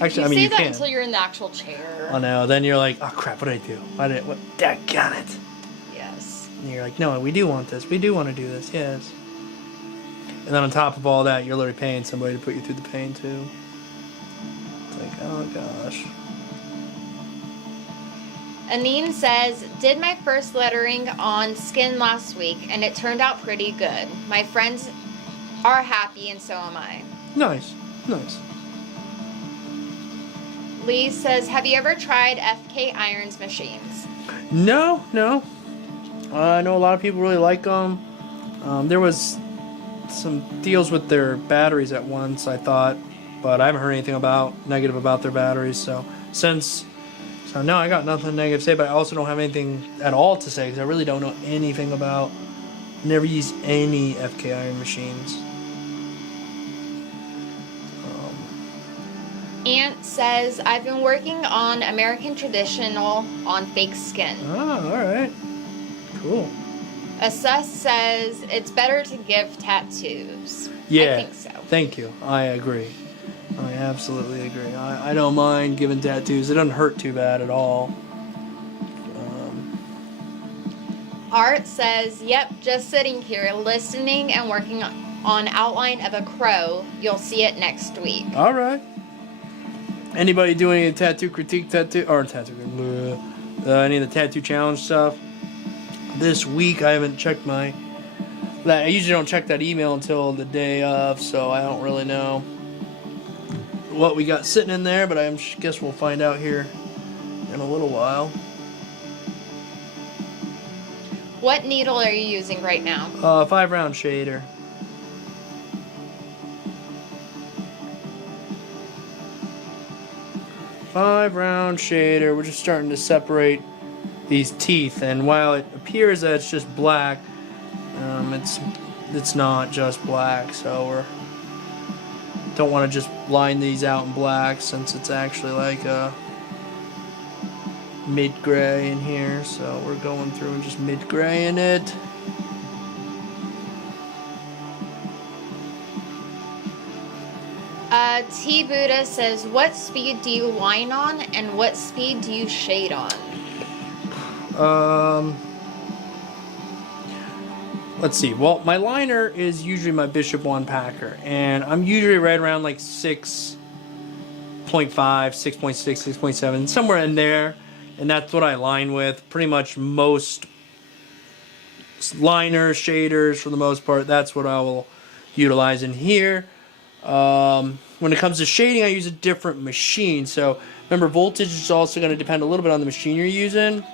Actually, You I mean, say you that can. until you're in the actual chair. I know. Then you're like, oh crap, what did I do? I didn't. What? Daggone it. Yes. And you're like, no, we do want this. We do want to do this. Yes. And then on top of all that, you're literally paying somebody to put you through the pain too. It's like, oh gosh. Anine says, did my first lettering on skin last week, and it turned out pretty good. My friends are happy, and so am I. Nice. Nice. Lee says, have you ever tried FK Irons machines? No, no. I know a lot of people really like them. There was some deals with their batteries at once, I thought, but I haven't heard anything negative about their batteries. So no, I got nothing negative to say, but I also don't have anything at all to say because I really don't know anything about. Never used any FK iron machines. Ant says, I've been working on American Traditional on fake skin. Oh, all right. Cool. Assess says, it's better to give tattoos. Yeah. I think so. Thank you. I agree. I absolutely agree. I don't mind giving tattoos. It doesn't hurt too bad at all. Art says, yep, just sitting here listening and working on outline of a crow. You'll see it next week. All right. Anybody doing any tattoo critique any of the tattoo challenge stuff? This week I haven't checked I usually don't check that email until the day of, so I don't really know what we got sitting in there, but I guess we'll find out here in a little while. What needle are you using right now? 5-round shader. Five-round shader. We're just starting to separate these teeth, and while it appears that it's just black, it's not just black. So don't want to just line these out in black since it's actually like a mid-gray in here. So we're going through and just mid-graying it. T Buddha says, what speed do you line on and what speed do you shade on? Let's see. Well, my liner is usually my Bishop 1 Packer, and I'm usually right around like 6.5, 6.6, 6.7, somewhere in there, and that's what I line with. Pretty much most liners, shaders, for the most part, that's what I will utilize in here. When it comes to shading, I use a different machine. So remember, voltage is also going to depend a little bit on the machine you're using.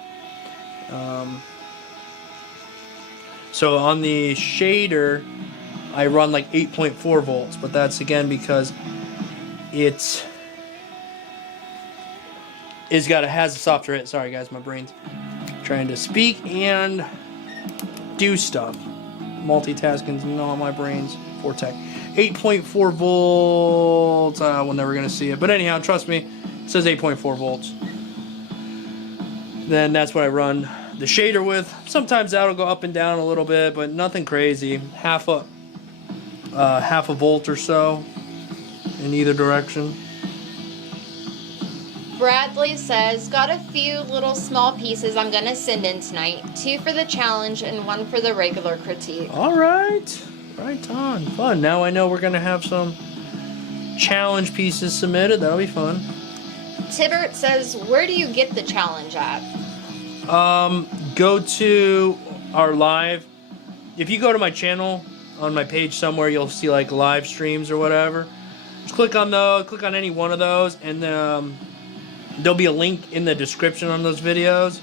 So on the shader, I run like 8.4 volts, but that's again because it has a softer hit. Sorry guys, my brain's trying to speak and do stuff. Multitasking's not my brain's forte. 8.4 volts. We're never gonna see it, but anyhow, trust me, it says 8.4 volts. Then that's what I run the shader with. Sometimes that'll go up and down a little bit, but nothing crazy. Half a volt or so in either direction. Bradley says, got a few little small pieces I'm gonna send in tonight. 2 for the challenge and 1 for the regular critique. All right. Right on. Fun. Now I know we're going to have some challenge pieces submitted. That'll be fun. Tibbert says, where do you get the challenge at? Go to our live. If you go to my channel on my page somewhere, you'll see like live streams or whatever. Just click on those. Click on any one of those, and there'll be a link in the description on those videos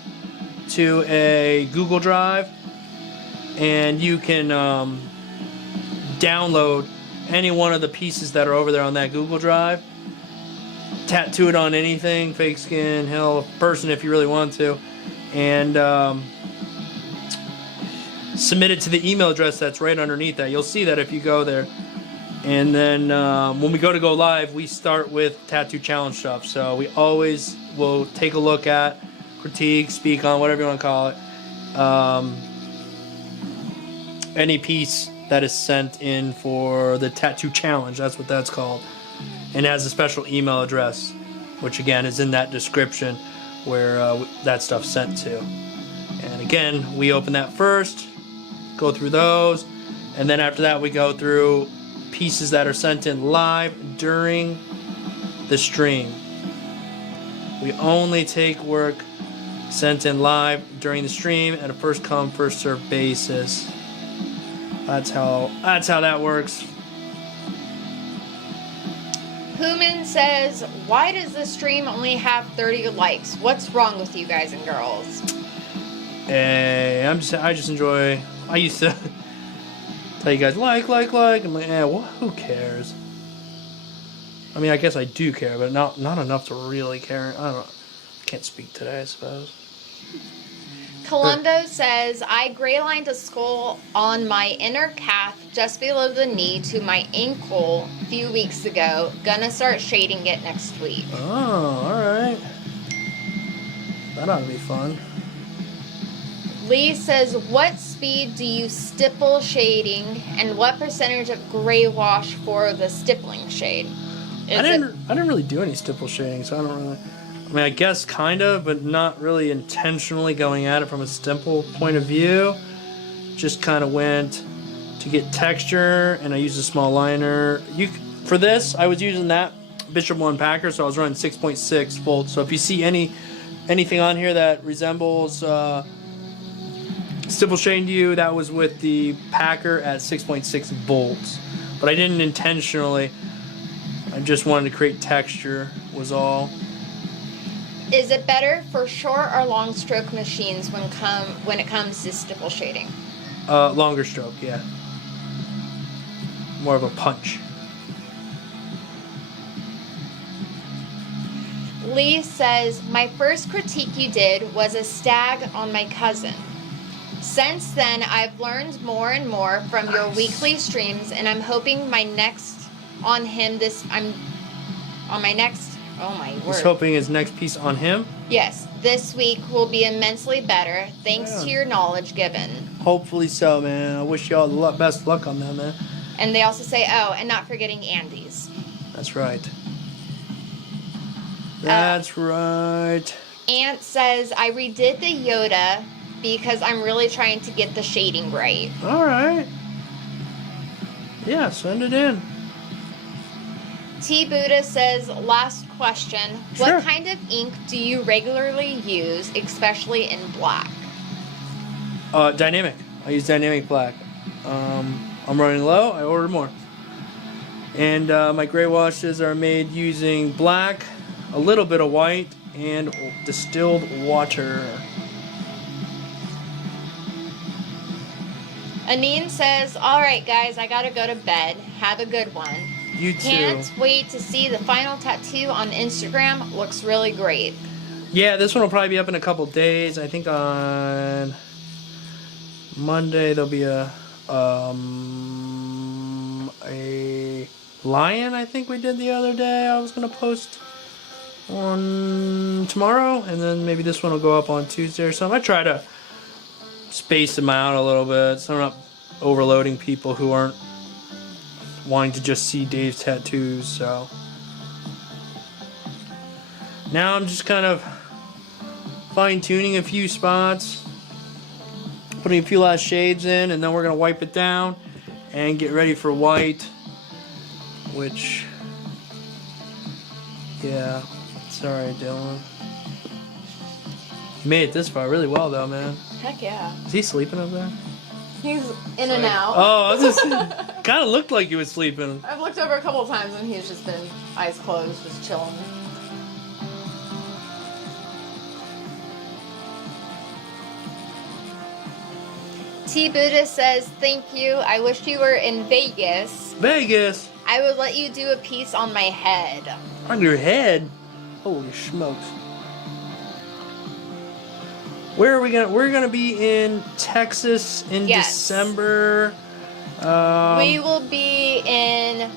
to a Google Drive, and you can download any one of the pieces that are over there on that Google Drive, tattoo it on anything, fake skin, hell, person if you really want to, and submit it to the email address that's right underneath that. You'll see that if you go there. And then when we go live, we start with tattoo challenge stuff. So we always will take a look at, critique, speak on, whatever you want to call it, any piece that is sent in for the tattoo challenge. That's what that's called. and it has a special email address, which again is in that description where that stuff's sent to. And again, we open that first, go through those, and then after that we go through pieces that are sent in live during the stream. We only take work sent in live during the stream at a first come first served basis. That's how that works. Human says, why does the stream only have 30 likes? What's wrong with you guys and girls? Hey, I just enjoy. I used to tell you guys like. I'm like, well, who cares? I mean, I guess I do care, but not enough to really care. I don't know. I can't speak today, I suppose. Colundo says, I gray lined a skull on my inner calf just below the knee to my ankle a few weeks ago. Gonna start shading it next week. Oh, alright. That ought to be fun. Lee says, what speed do you stipple shading and what percentage of gray wash for the stippling shade? I didn't really do any stipple shading, so I don't really... I mean, I guess kind of, but not really intentionally going at it from a stipple point of view. Just kind of went to get texture, and I used a small liner. For this, I was using that Bishop 1 packer, so I was running 6.6 volts. So if you see anything on here that resembles stipple shading to you, that was with the packer at 6.6 volts. But I didn't intentionally. I just wanted to create texture, was all. Is it better for short or long stroke machines when it comes to stipple shading? Longer stroke, yeah. More of a punch. Lee says, my first critique you did was a stag on my cousin. Since then, I've learned more and more from your weekly streams, and I'm hoping my next on him oh my word. He's hoping his next piece on him? Yes, this week will be immensely better thanks to your knowledge given. Hopefully so, man. I wish you all the best luck on that, man. And they also say, oh, and not forgetting Andy's. That's right. That's right. Ant says, I redid the Yoda because I'm really trying to get the shading right. Alright. Yeah, send it in. T. Buddha says, last question. Sure. What kind of ink do you regularly use, especially in black? Dynamic. I use dynamic black. I'm running low. I ordered more. And my gray washes are made using black, a little bit of white, and distilled water. Anine says, all right, guys, I gotta go to bed. Have a good one. You too. Can't wait to see the final tattoo on Instagram. Looks really great. Yeah, this one will probably be up in a couple days. I think on Monday there'll be a lion I think we did the other day. I was going to post on tomorrow, and then maybe this one will go up on Tuesday or something. I try to space them out a little bit so I'm not overloading people who aren't wanting to just see Dave's tattoos. So now I'm just kind of fine-tuning a few spots, putting a few last shades in, and then we're gonna wipe it down and get ready for white, which, yeah, sorry Dylan, you made it this far really well though, man. Heck yeah. Is he sleeping up there? He's in and out. Oh, I was just kind of looked like he was sleeping. I've looked over a couple of times and he's just been eyes closed, just chilling. T. Buddha says, thank you. I wish you were in Vegas. Vegas? I would let you do a piece on my head. On your head? Holy smokes. Where are we gonna? We're gonna be in Texas in December. We will be in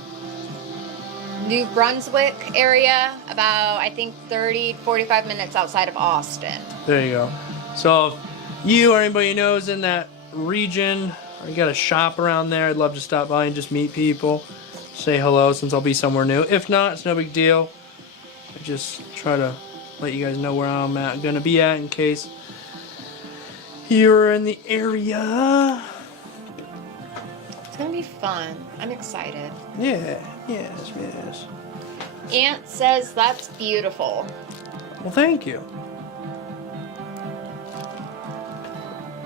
New Brunswick area, about I think 30-45 minutes outside of Austin. There you go. So if you or anybody you know is in that region, or you got a shop around there, I'd love to stop by and just meet people. say hello since I'll be somewhere new. If not, it's no big deal. I just try to let you guys know where I'm gonna be at in case you're in the area. It's gonna be fun. I'm excited. Yeah, yes. Aunt says that's beautiful. Well, thank you.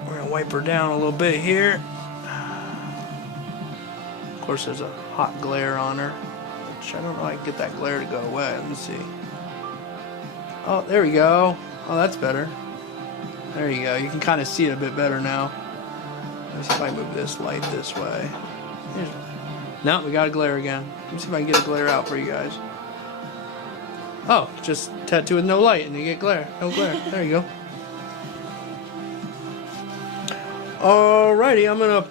We're gonna wipe her down a little bit here. Of course, there's a hot glare on her, which I don't know how I can get that glare to go away. Let me see. Oh, there we go. Oh, that's better. There you go. You can kind of see it a bit better now. Let's see if I move this light this way. No, we got a glare again. Let me see if I can get a glare out for you guys. Oh, just tattoo with no light and you get glare. No glare. There you go. Alrighty, I'm gonna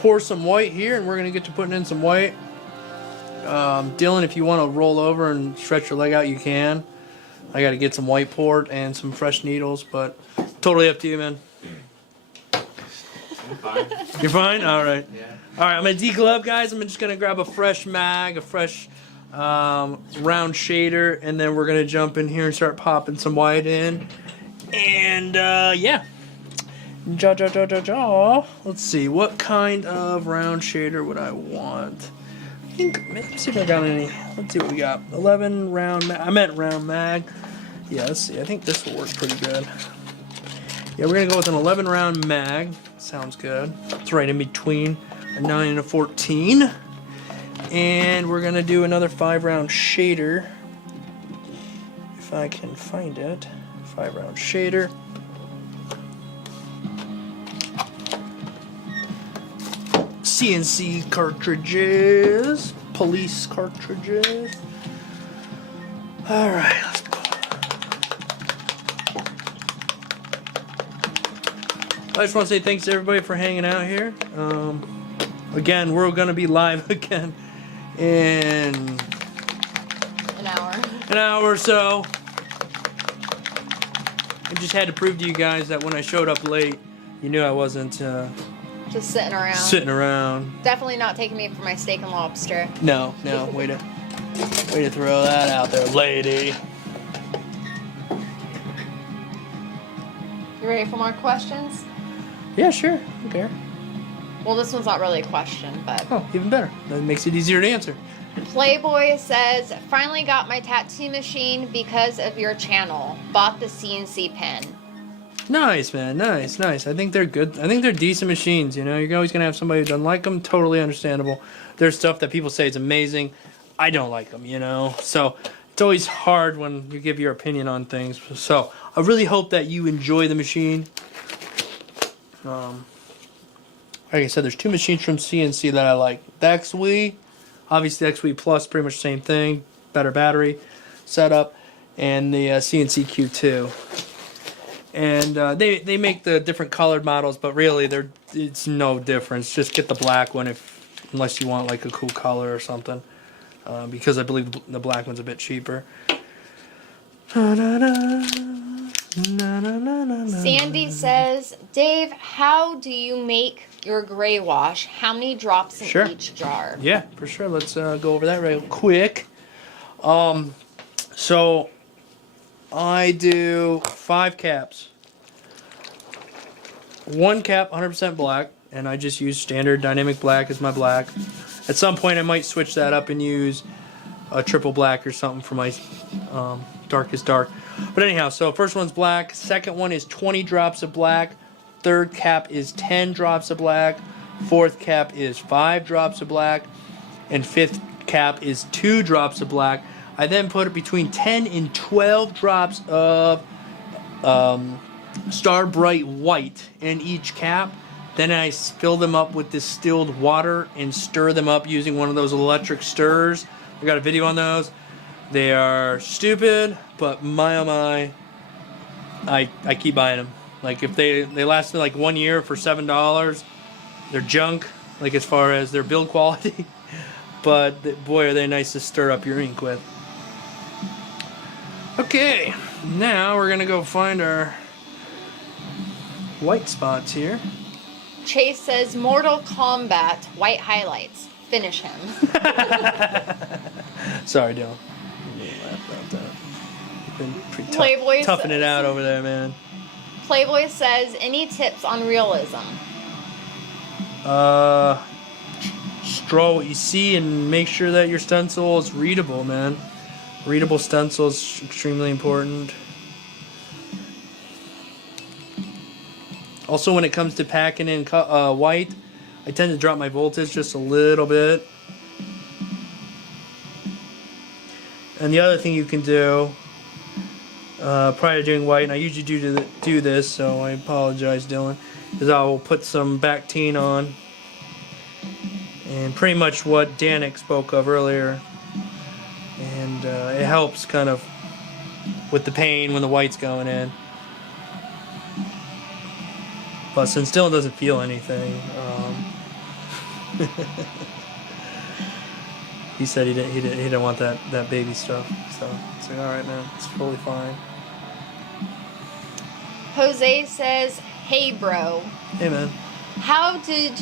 pour some white here and we're gonna get to putting in some white. Dylan, if you want to roll over and stretch your leg out, you can. I gotta get some white poured and some fresh needles, but totally up to you, man. I'm fine. You're fine? Alright. Yeah. Alright, I'm gonna deglove, guys. I'm just gonna grab a fresh mag, a fresh round shader, and then we're gonna jump in here and start popping some white in. And yeah. Let's see, what kind of round shader would I want? Let's see if I got any. Let's see what we got. 11 round mag. I meant round mag. Yeah, let's see. I think this will work pretty good. Yeah, we're gonna go with an 11 round mag. Sounds good. It's right in between a 9 and a 14. And we're gonna do another 5 round shader. If I can find it. 5 round shader. CNC cartridges, police cartridges. All right, let's go. I just want to say thanks to everybody for hanging out here. Again, we're gonna be live again in an hour or so. I just had to prove to you guys that when I showed up late, you knew I wasn't. Just sitting around. Sitting around. Definitely not taking me for my steak and lobster. No, way to throw that out there, lady. You ready for more questions? Yeah, sure. Okay. Well, this one's not really a question, but... Oh, even better. That makes it easier to answer. Playboy says, finally got my tattoo machine because of your channel. Bought the CNC pen. Nice, man. Nice. I think they're good. I think they're decent machines, you know. You're always going to have somebody who doesn't like them. Totally understandable. There's stuff that people say is amazing. I don't like them, you know. So it's always hard when you give your opinion on things. So I really hope that you enjoy the machine. Like I said, there's 2 machines from CNC that I like. The XWii, obviously the XWii Plus, pretty much the same thing. Better battery setup. And the CNC Q2. And they make the different colored models, but really it's no difference. Just get the black one unless you want like a cool color or something. Because I believe the black one's a bit cheaper. Sandy says, Dave, how do you make your gray wash? How many drops in each jar? Yeah, for sure. Let's go over that real quick. So I do 5 caps. 1 cap 100% black, and I just use standard dynamic black as my black. At some point I might switch that up and use a triple black or something for my darkest dark. But anyhow, so first one's black, second one is 20 drops of black, third cap is 10 drops of black, fourth cap is 5 drops of black, and fifth cap is 2 drops of black. I then put it between 10 and 12 drops of Star Bright White in each cap. Then I fill them up with distilled water and stir them up using one of those electric stirrers. I got a video on those. They are stupid, but my oh my, I keep buying them. Like if they last me like 1 year for $7. They're junk, like as far as their build quality. But boy, are they nice to stir up your ink with. Okay, now we're gonna go find our white spots here. Chase says, Mortal Kombat white highlights. finish him. Sorry, Dylan. Laugh about that. Been pretty Playboy toughing it says- out over there, man. Playboy says, any tips on realism? Draw what you see and make sure that your stencil is readable, man. Readable stencil is extremely important. Also, when it comes to packing in white, I tend to drop my voltage just a little bit. And the other thing you can do prior to doing white, and I usually do this, so I apologize, Dylan, is I will put some Bactine on. And pretty much what Danik spoke of earlier. And it helps kind of with the pain when the white's going in. But since Dylan doesn't feel anything, he said he didn't want that baby stuff. So it's like, all right, man, it's totally fine. Jose says, hey, bro. Hey, man. How did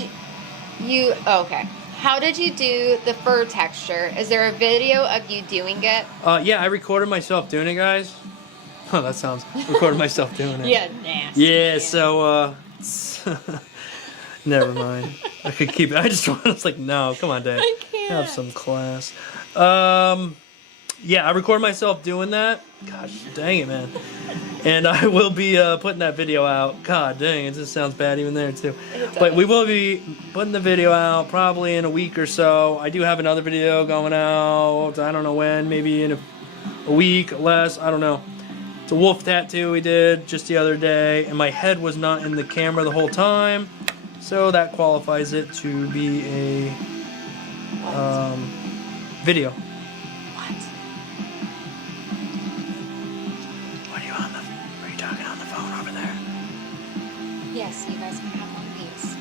you... Oh, okay. How did you do the fur texture? Is there a video of you doing it? Yeah, I recorded myself doing it, guys. Oh, that sounds... Recorded myself doing it. Yeah, nasty. Yeah, so, never mind. I could keep it. I was like, no, come on, Dad. I can't. Have some class. Yeah, I recorded myself doing that. Gosh, dang it, man. And I will be putting that video out. God dang, it just sounds bad even there, too. But we will be putting the video out probably in a week or so. I do have another video going out. I don't know when. Maybe in a week, less. I don't know. It's a wolf tattoo we did just the other day. And my head was not in the camera the whole time. So that qualifies it to be a video. What? Are you talking on the phone over there? Yes, you guys can have one piece.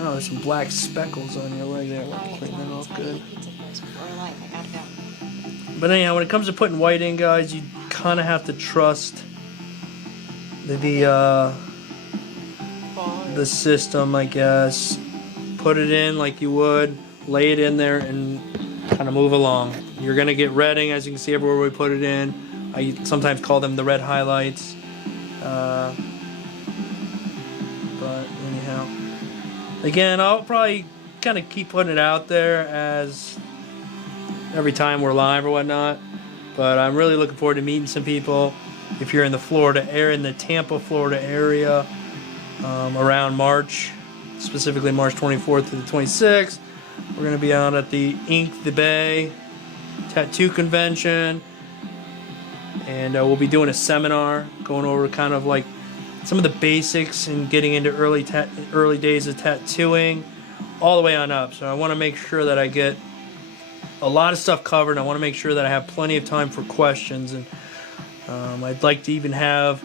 Oh, there's some black speckles on your leg there. All Let me right, clean that off eat good. pizza first before life. I gotta go. But anyhow, when it comes to putting white in, guys, you kind of have to trust the system, I guess. Put it in like you would, lay it in there, and kind of move along. You're gonna get redding, as you can see everywhere we put it in. I sometimes call them the red highlights. But anyhow, again, I'll probably kind of keep putting it out there as every time we're live or whatnot. But I'm really looking forward to meeting some people. If you're in the Florida area, in the Tampa, Florida area, around March, specifically March 24th to the 26th, we're going to be out at the Ink the Bay Tattoo Convention. And we'll be doing a seminar going over kind of like some of the basics and getting into early days of tattooing all the way on up. So I want to make sure that I get a lot of stuff covered. I want to make sure that I have plenty of time for questions. And I'd like to even have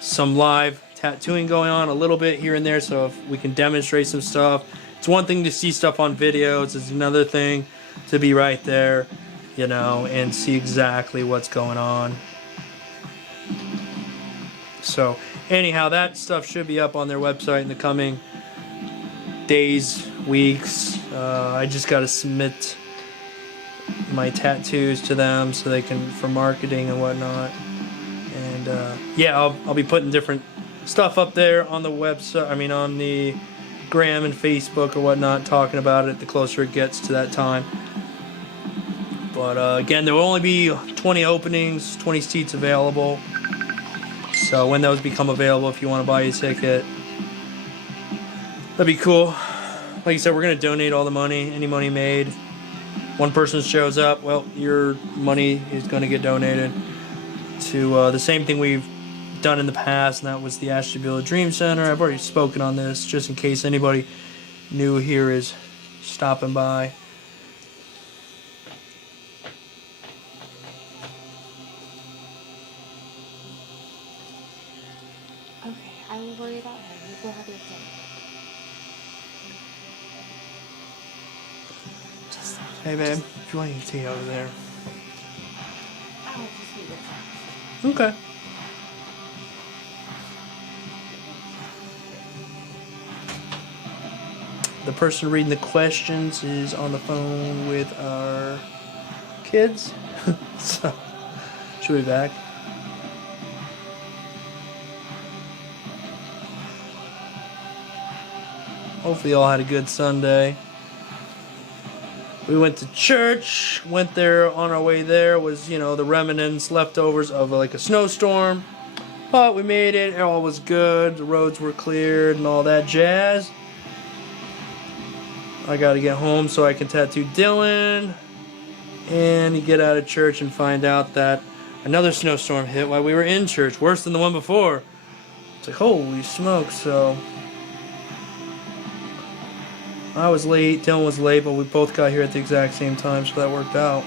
some live tattooing going on a little bit here and there, so if we can demonstrate some stuff. It's one thing to see stuff on videos, it's another thing to be right there, you know, and see exactly what's going on. So anyhow, that stuff should be up on their website in the coming days, weeks. I just got to submit my tattoos to them so they can, for marketing and whatnot. And yeah, I'll be putting different stuff up there on the website, I mean on the Gram and Facebook or whatnot, talking about it the closer it gets to that time. But again, there will only be 20 openings, 20 seats available. So when those become available, if you want to buy a ticket, that'd be cool. Like I said, we're going to donate all the money, any money made. One person shows up, well, your money is going to get donated to the same thing we've done in the past, and that was the Ashtabula Dream Center. I've already spoken on this, just in case anybody new here is stopping by. Okay, I will worry about her. You go have your thing. Just Hey babe, if you want your tea over there. I'll just leave it. Okay. the person reading the questions is on the phone with our kids. So, she'll be back. Hopefully you all had a good Sunday. We went to church, went there on our way there, was, you know, the remnants, leftovers of like a snowstorm. But we made it, it all was good, the roads were cleared and all that jazz. I gotta get home so I can tattoo Dylan. And you get out of church and find out that another snowstorm hit while we were in church, worse than the one before. It's like, holy smoke, so... I was late, Dylan was late, but we both got here at the exact same time, so that worked out.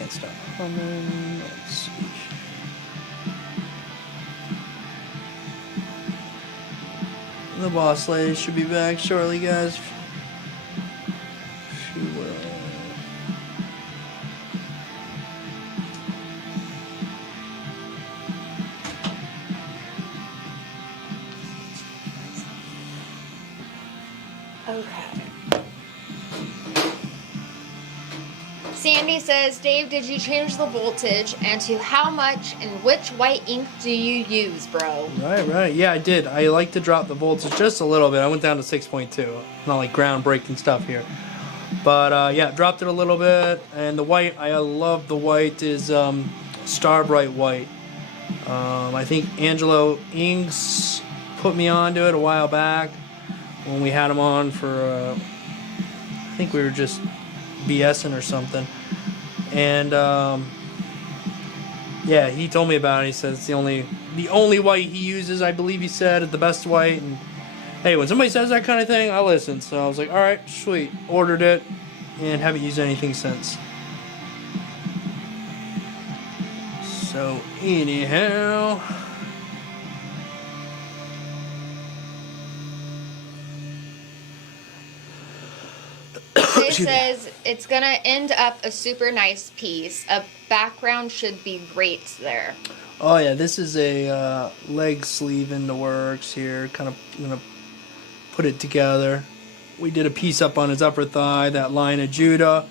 Let's see. The boss lady should be back shortly, guys. She will. Okay. Sandy says, Dave, did you change the voltage, and to how much, and which white ink do you use, bro? Right. Yeah, I did. I like to drop the voltage just a little bit. I went down to 6.2. Not like groundbreaking stuff here. But yeah, dropped it a little bit. And the white, I love the white, is Star Bright White. I think Angelo Inks put me onto it a while back when we had him on for, I think we were just BSing or something. And yeah, he told me about it. He said it's the only white he uses, I believe he said, the best white. And hey, when somebody says that kind of thing, I listen. So I was like, all right, sweet. Ordered it and haven't used anything since. So anyhow, It says it's gonna end up a super nice piece. A background should be great there. oh yeah, this is a leg sleeve in the works here. Kind of gonna put it together. We did a piece up on his upper thigh, that line of Judah,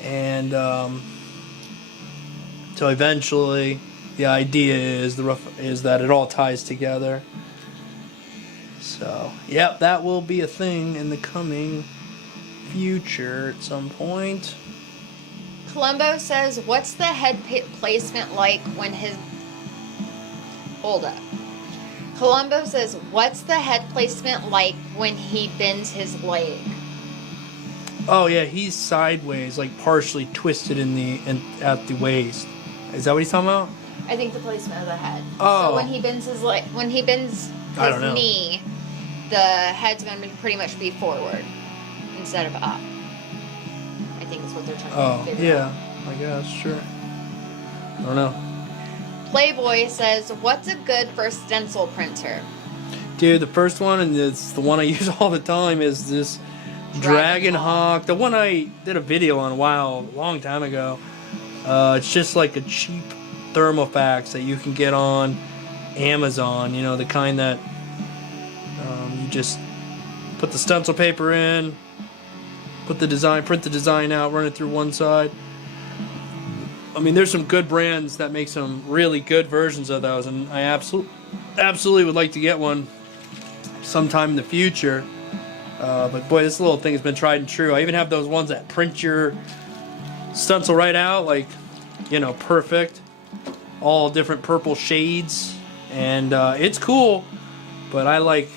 and so eventually the idea is that it all ties together. So yep, that will be a thing in the coming future at some point. Columbo says, what's the head placement like when his... Hold up. Columbo says, what's the head placement like when he bends his leg? Oh yeah, he's sideways, like partially twisted at the waist. Is that what he's talking about? I think the placement of the head. Oh. So when he bends his leg, when he bends I his don't know. knee, the head's going to pretty much be forward instead of up. I think is what they're trying Oh to figure out. yeah, I guess sure. I don't know. Playboy says, what's a good first stencil printer? Dude, the first one, and it's the one I use all the time, is this Dragon Hawk. The one I did a video on a long time ago. It's just like a cheap thermofax that you can get on Amazon. You know, the kind that you just put the stencil paper in, print the design out, run it through one side. I mean, there's some good brands that make some really good versions of those, and I absolutely would like to get one sometime in the future. But boy, this little thing has been tried and true. I even have those ones that print your stencil right out, like, you know, perfect. All different purple shades. And it's cool, but I like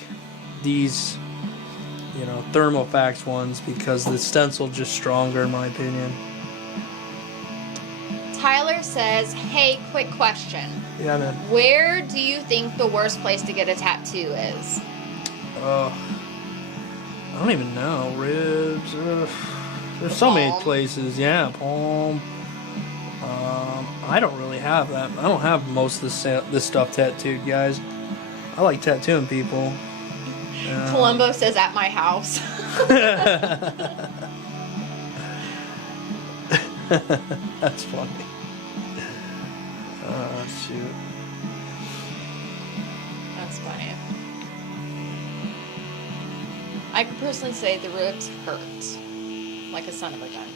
these, you know, thermofax ones because the stencil just stronger in my opinion. Tyler says, hey, quick question. Yeah, man. Where do you think the worst place to get a tattoo is? I don't even know. Ribs. There's so many Palm. places. Yeah, palm. I don't really have that. I don't have most of this stuff tattooed, guys. I like tattooing people. Columbo says, at my house. That's funny. Shoot. That's funny. I could personally say the ribs hurt. Like a son of a gun.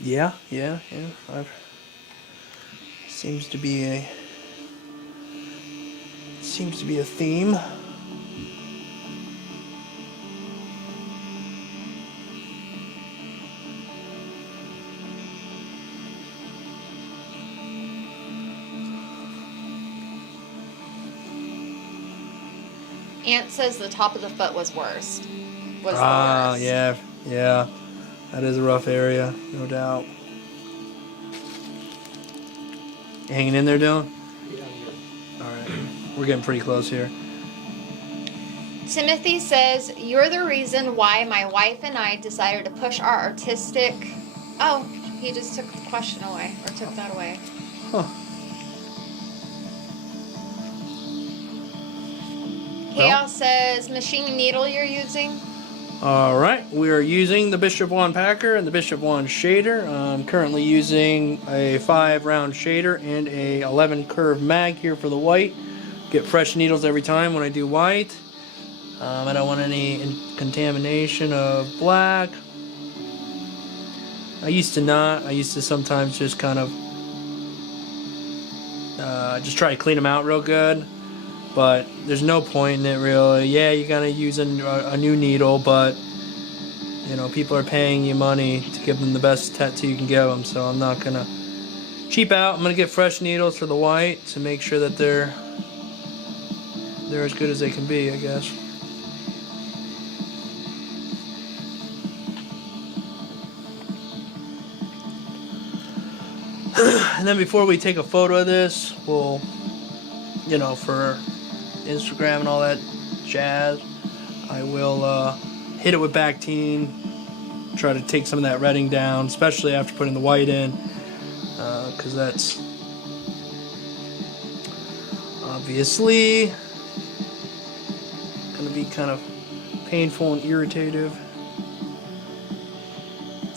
Yeah. Seems to be a theme. Ant says the top of the foot was worst. Was the worst. Yeah. That is a rough area, no doubt. You hanging in there, Dylan? Yeah, I'm Alright. We're getting pretty close here. Timothy says, you're the reason why my wife and I decided to push our artistic... Oh, he just took the question away. Or took that away. Huh. Chaos says, machine needle you're using? Alright, we are using the Bishop Wand Packer and the Bishop Wand Shader. I'm currently using a 5-round shader and a 11 curve mag here for the white. Get fresh needles every time when I do white. I don't want any contamination of black. I used to not. I used to sometimes just kind of just try to clean them out real good. But there's no point in it really. Yeah, you're gonna use a new needle, but you know, people are paying you money to give them the best tattoo you can give them, so I'm not gonna cheap out. I'm gonna get fresh needles for the white to make sure that they're as good as they can be, I guess. And then before we take a photo of this, we'll, you know, for Instagram and all that jazz, I will hit it with Bactine, try to take some of that redding down, especially after putting the white in, because that's obviously going to be kind of painful and irritative.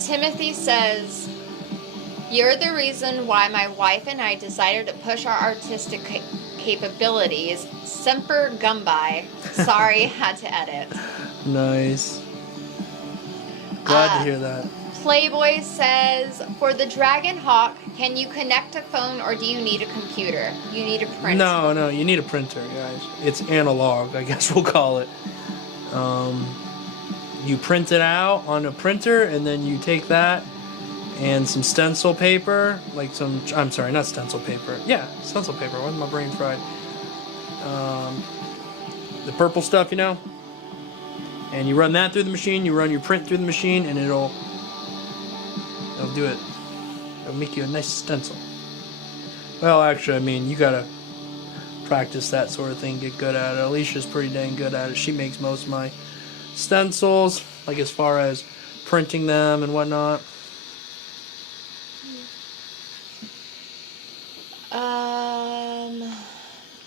Timothy says, you're the reason why my wife and I decided to push our artistic capabilities. Semper Gumby. Sorry, had to edit. Nice. Glad to hear that. Playboy says, for the Dragon Hawk, can you connect a phone or do you need a computer? You need a printer. No, you need a printer, guys. It's analog, I guess we'll call it. you print it out on a printer, and then you take that and some stencil paper, like some, I'm sorry, not stencil paper. Yeah, stencil paper. Why's my brain fried? The purple stuff, you know? And you run that through the machine, you run your print through the machine, and it'll do it. It'll make you a nice stencil. Well, actually, I mean, you gotta practice that sort of thing, get good at it. Alicia's pretty dang good at it. She makes most of my stencils, like as far as printing them and whatnot.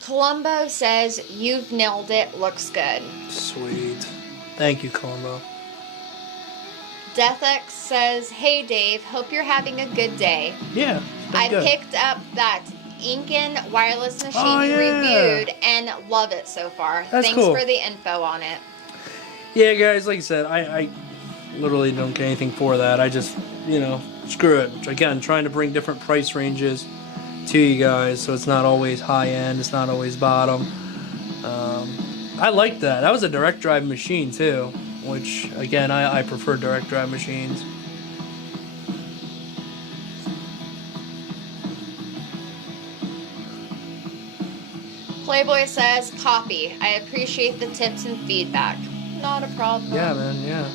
Columbo says, you've nailed it, looks good. Sweet. Thank you, Columbo. DeathX says, hey Dave, hope you're having a good day. Yeah. I good. picked up that Inkin wireless machine Oh, you yeah. reviewed and love it so far. That's Thanks cool. for the info on it. Yeah, guys, like I said, I literally don't get anything for that. I just, you know, screw it. Again, trying to bring different price ranges to you guys, so it's not always high end, it's not always bottom. I like that. That was a direct drive machine too, which again, I prefer direct drive machines. Playboy says, copy. I appreciate the tips and feedback. Not a problem. Yeah, man, yeah.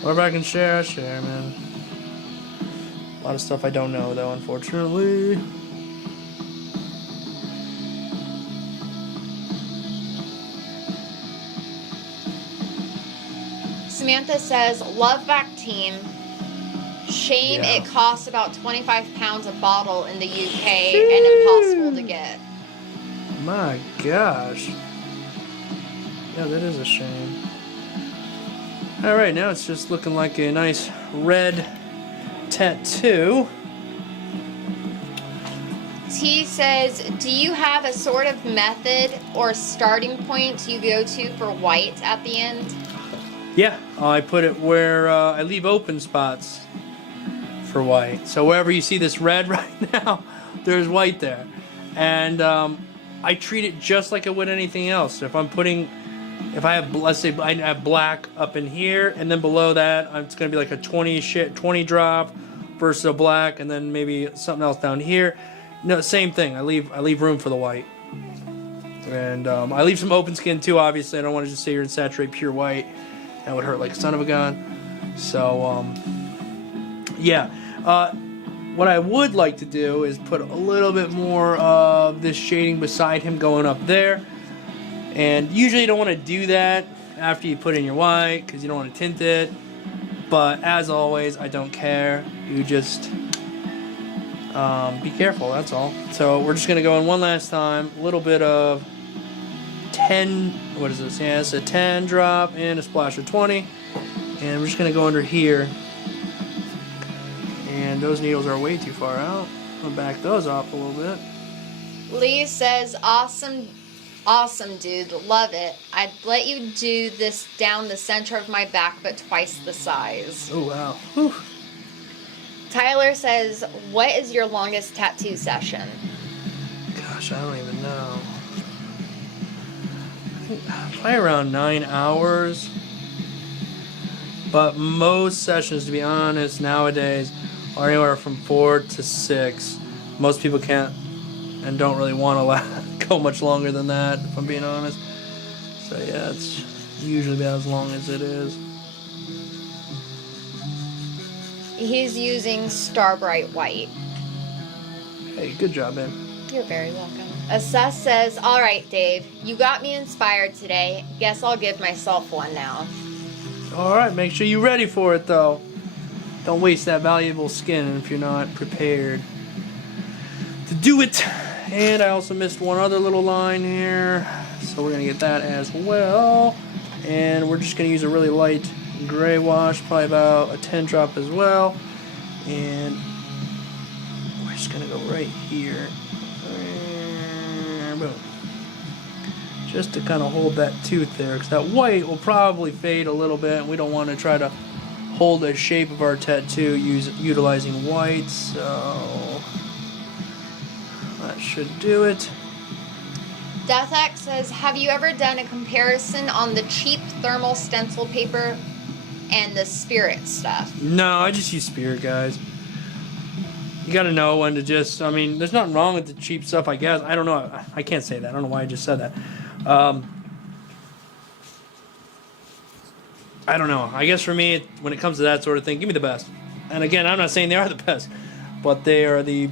Whatever I can share, I share, man. A lot of stuff I don't know, though, unfortunately. Samantha says, love back team. Shame Yeah. it costs about 25 pounds a bottle in the UK and impossible to get. My gosh. Yeah, that is a shame. Alright, now it's just looking like a nice red tattoo. T says, do you have a sort of method or starting point you go to for white at the end? Yeah, I put it where I leave open spots for white. So wherever you see this red right now, there's white there. And I treat it just like I would anything else. So if I'm putting, if I have, let's say I have black up in here, and then below that, it's going to be like a 20 drop versus a black, and then maybe something else down here. No, same thing. I leave room for the white. And I leave some open skin too, obviously. I don't want to just sit here and saturate pure white. That would hurt like a son of a gun. So, yeah. What I would like to do is put a little bit more of this shading beside him going up there. And usually you don't want to do that after you put in your white because you don't want to tint it. But as always, I don't care. You just be careful, that's all. So we're just going to go in one last time. A little bit of 10, what is this? Yeah, it's a 10 drop and a splash of 20. And we're just going to go under here. And those needles are way too far out. I'll back those off a little bit. Lee says, awesome, awesome, dude. Love it. I'd let you do this down the center of my back, but twice the size. Oh, wow. Whew. Tyler says, what is your longest tattoo session? Gosh, I don't even know. I think probably around 9 hours. But most sessions, to be honest, nowadays are anywhere from 4 to 6. Most people can't and don't really want to go much longer than that, if I'm being honest. So yeah, it's usually about as long as it is. He's using Starbright White. Hey, good job, man. You're very welcome. Assess says, all right, Dave, you got me inspired today. Guess I'll give myself one now. All right, make sure you're ready for it, though. Don't waste that valuable skin if you're not prepared to do it. And I also missed one other little line here, so we're going to get that as well. And we're just going to use a really light gray wash, probably about a 10 drop as well. And we're just going to go right here. Boom. Just to kind of hold that tooth there, because that white will probably fade a little bit, and we don't want to try to hold the shape of our tattoo utilizing white, so that should do it. DeathX says, have you ever done a comparison on the cheap thermal stencil paper and the spirit stuff? No, I just use spirit, guys. You gotta know when to just, I mean, there's nothing wrong with the cheap stuff, I guess. I don't know. I can't say that. I don't know why I just said that. I don't know. I guess for me, when it comes to that sort of thing, give me the best. And again, I'm not saying they are the best, but they are the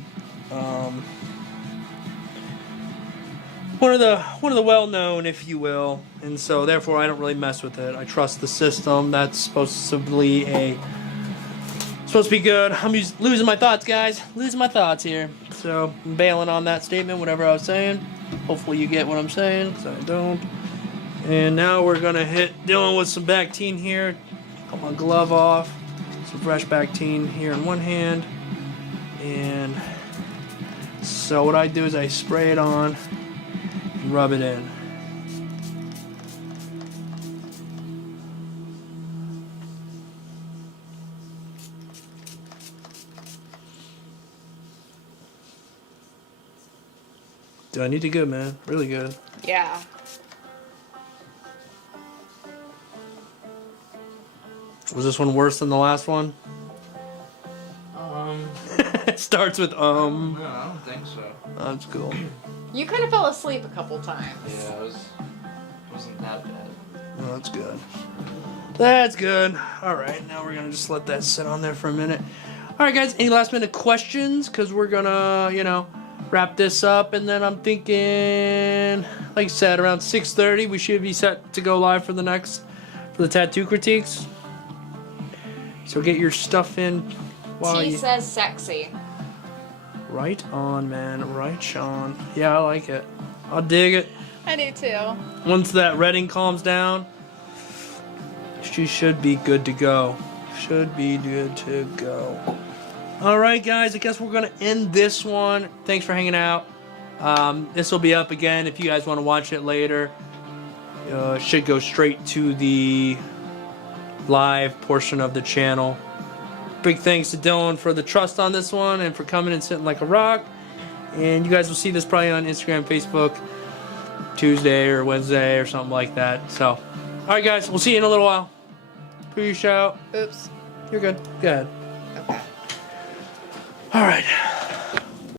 one of the well-known, if you will. And so therefore, I don't really mess with it. I trust the system. That's supposed to be good. I'm losing my thoughts, guys. Losing my thoughts here. So I'm bailing on that statement, whatever I was saying. Hopefully you get what I'm saying, because I don't. And now we're gonna hit Dylan with some Bactine here. Got my glove off. Some fresh Bactine here in one hand. And so what I do is I spray it on and rub it in. Dude, I need to good, man. Really good. Yeah. Was this one worse than the last one? It starts with No, I don't think so. That's cool. You kind of fell asleep a couple times. Yeah, it wasn't that bad. Oh, that's good. That's good. Alright, now we're gonna just let that sit on there for a minute. Alright guys, any last minute questions? Because we're gonna, wrap this up, and then I'm thinking, like I said, around 6:30 we should be set to go live for the tattoo critiques. So get your stuff in while T says sexy. Right on, man. Right on. Yeah, I like it. I'll dig it. I do too. Once that redding calms down, she should be good to go. Should be good to go. Alright guys, I guess we're going to end this one. Thanks for hanging out. This will be up again if you guys want to watch it later. It should go straight to the live portion of the channel. Big thanks to Dylan for the trust on this one and for coming and sitting like a rock. And you guys will see this probably on Instagram, Facebook, Tuesday or Wednesday or something like that. So, alright guys, we'll see you in a little while. Peace out. Oops. You're good. Go ahead. Okay. Alright.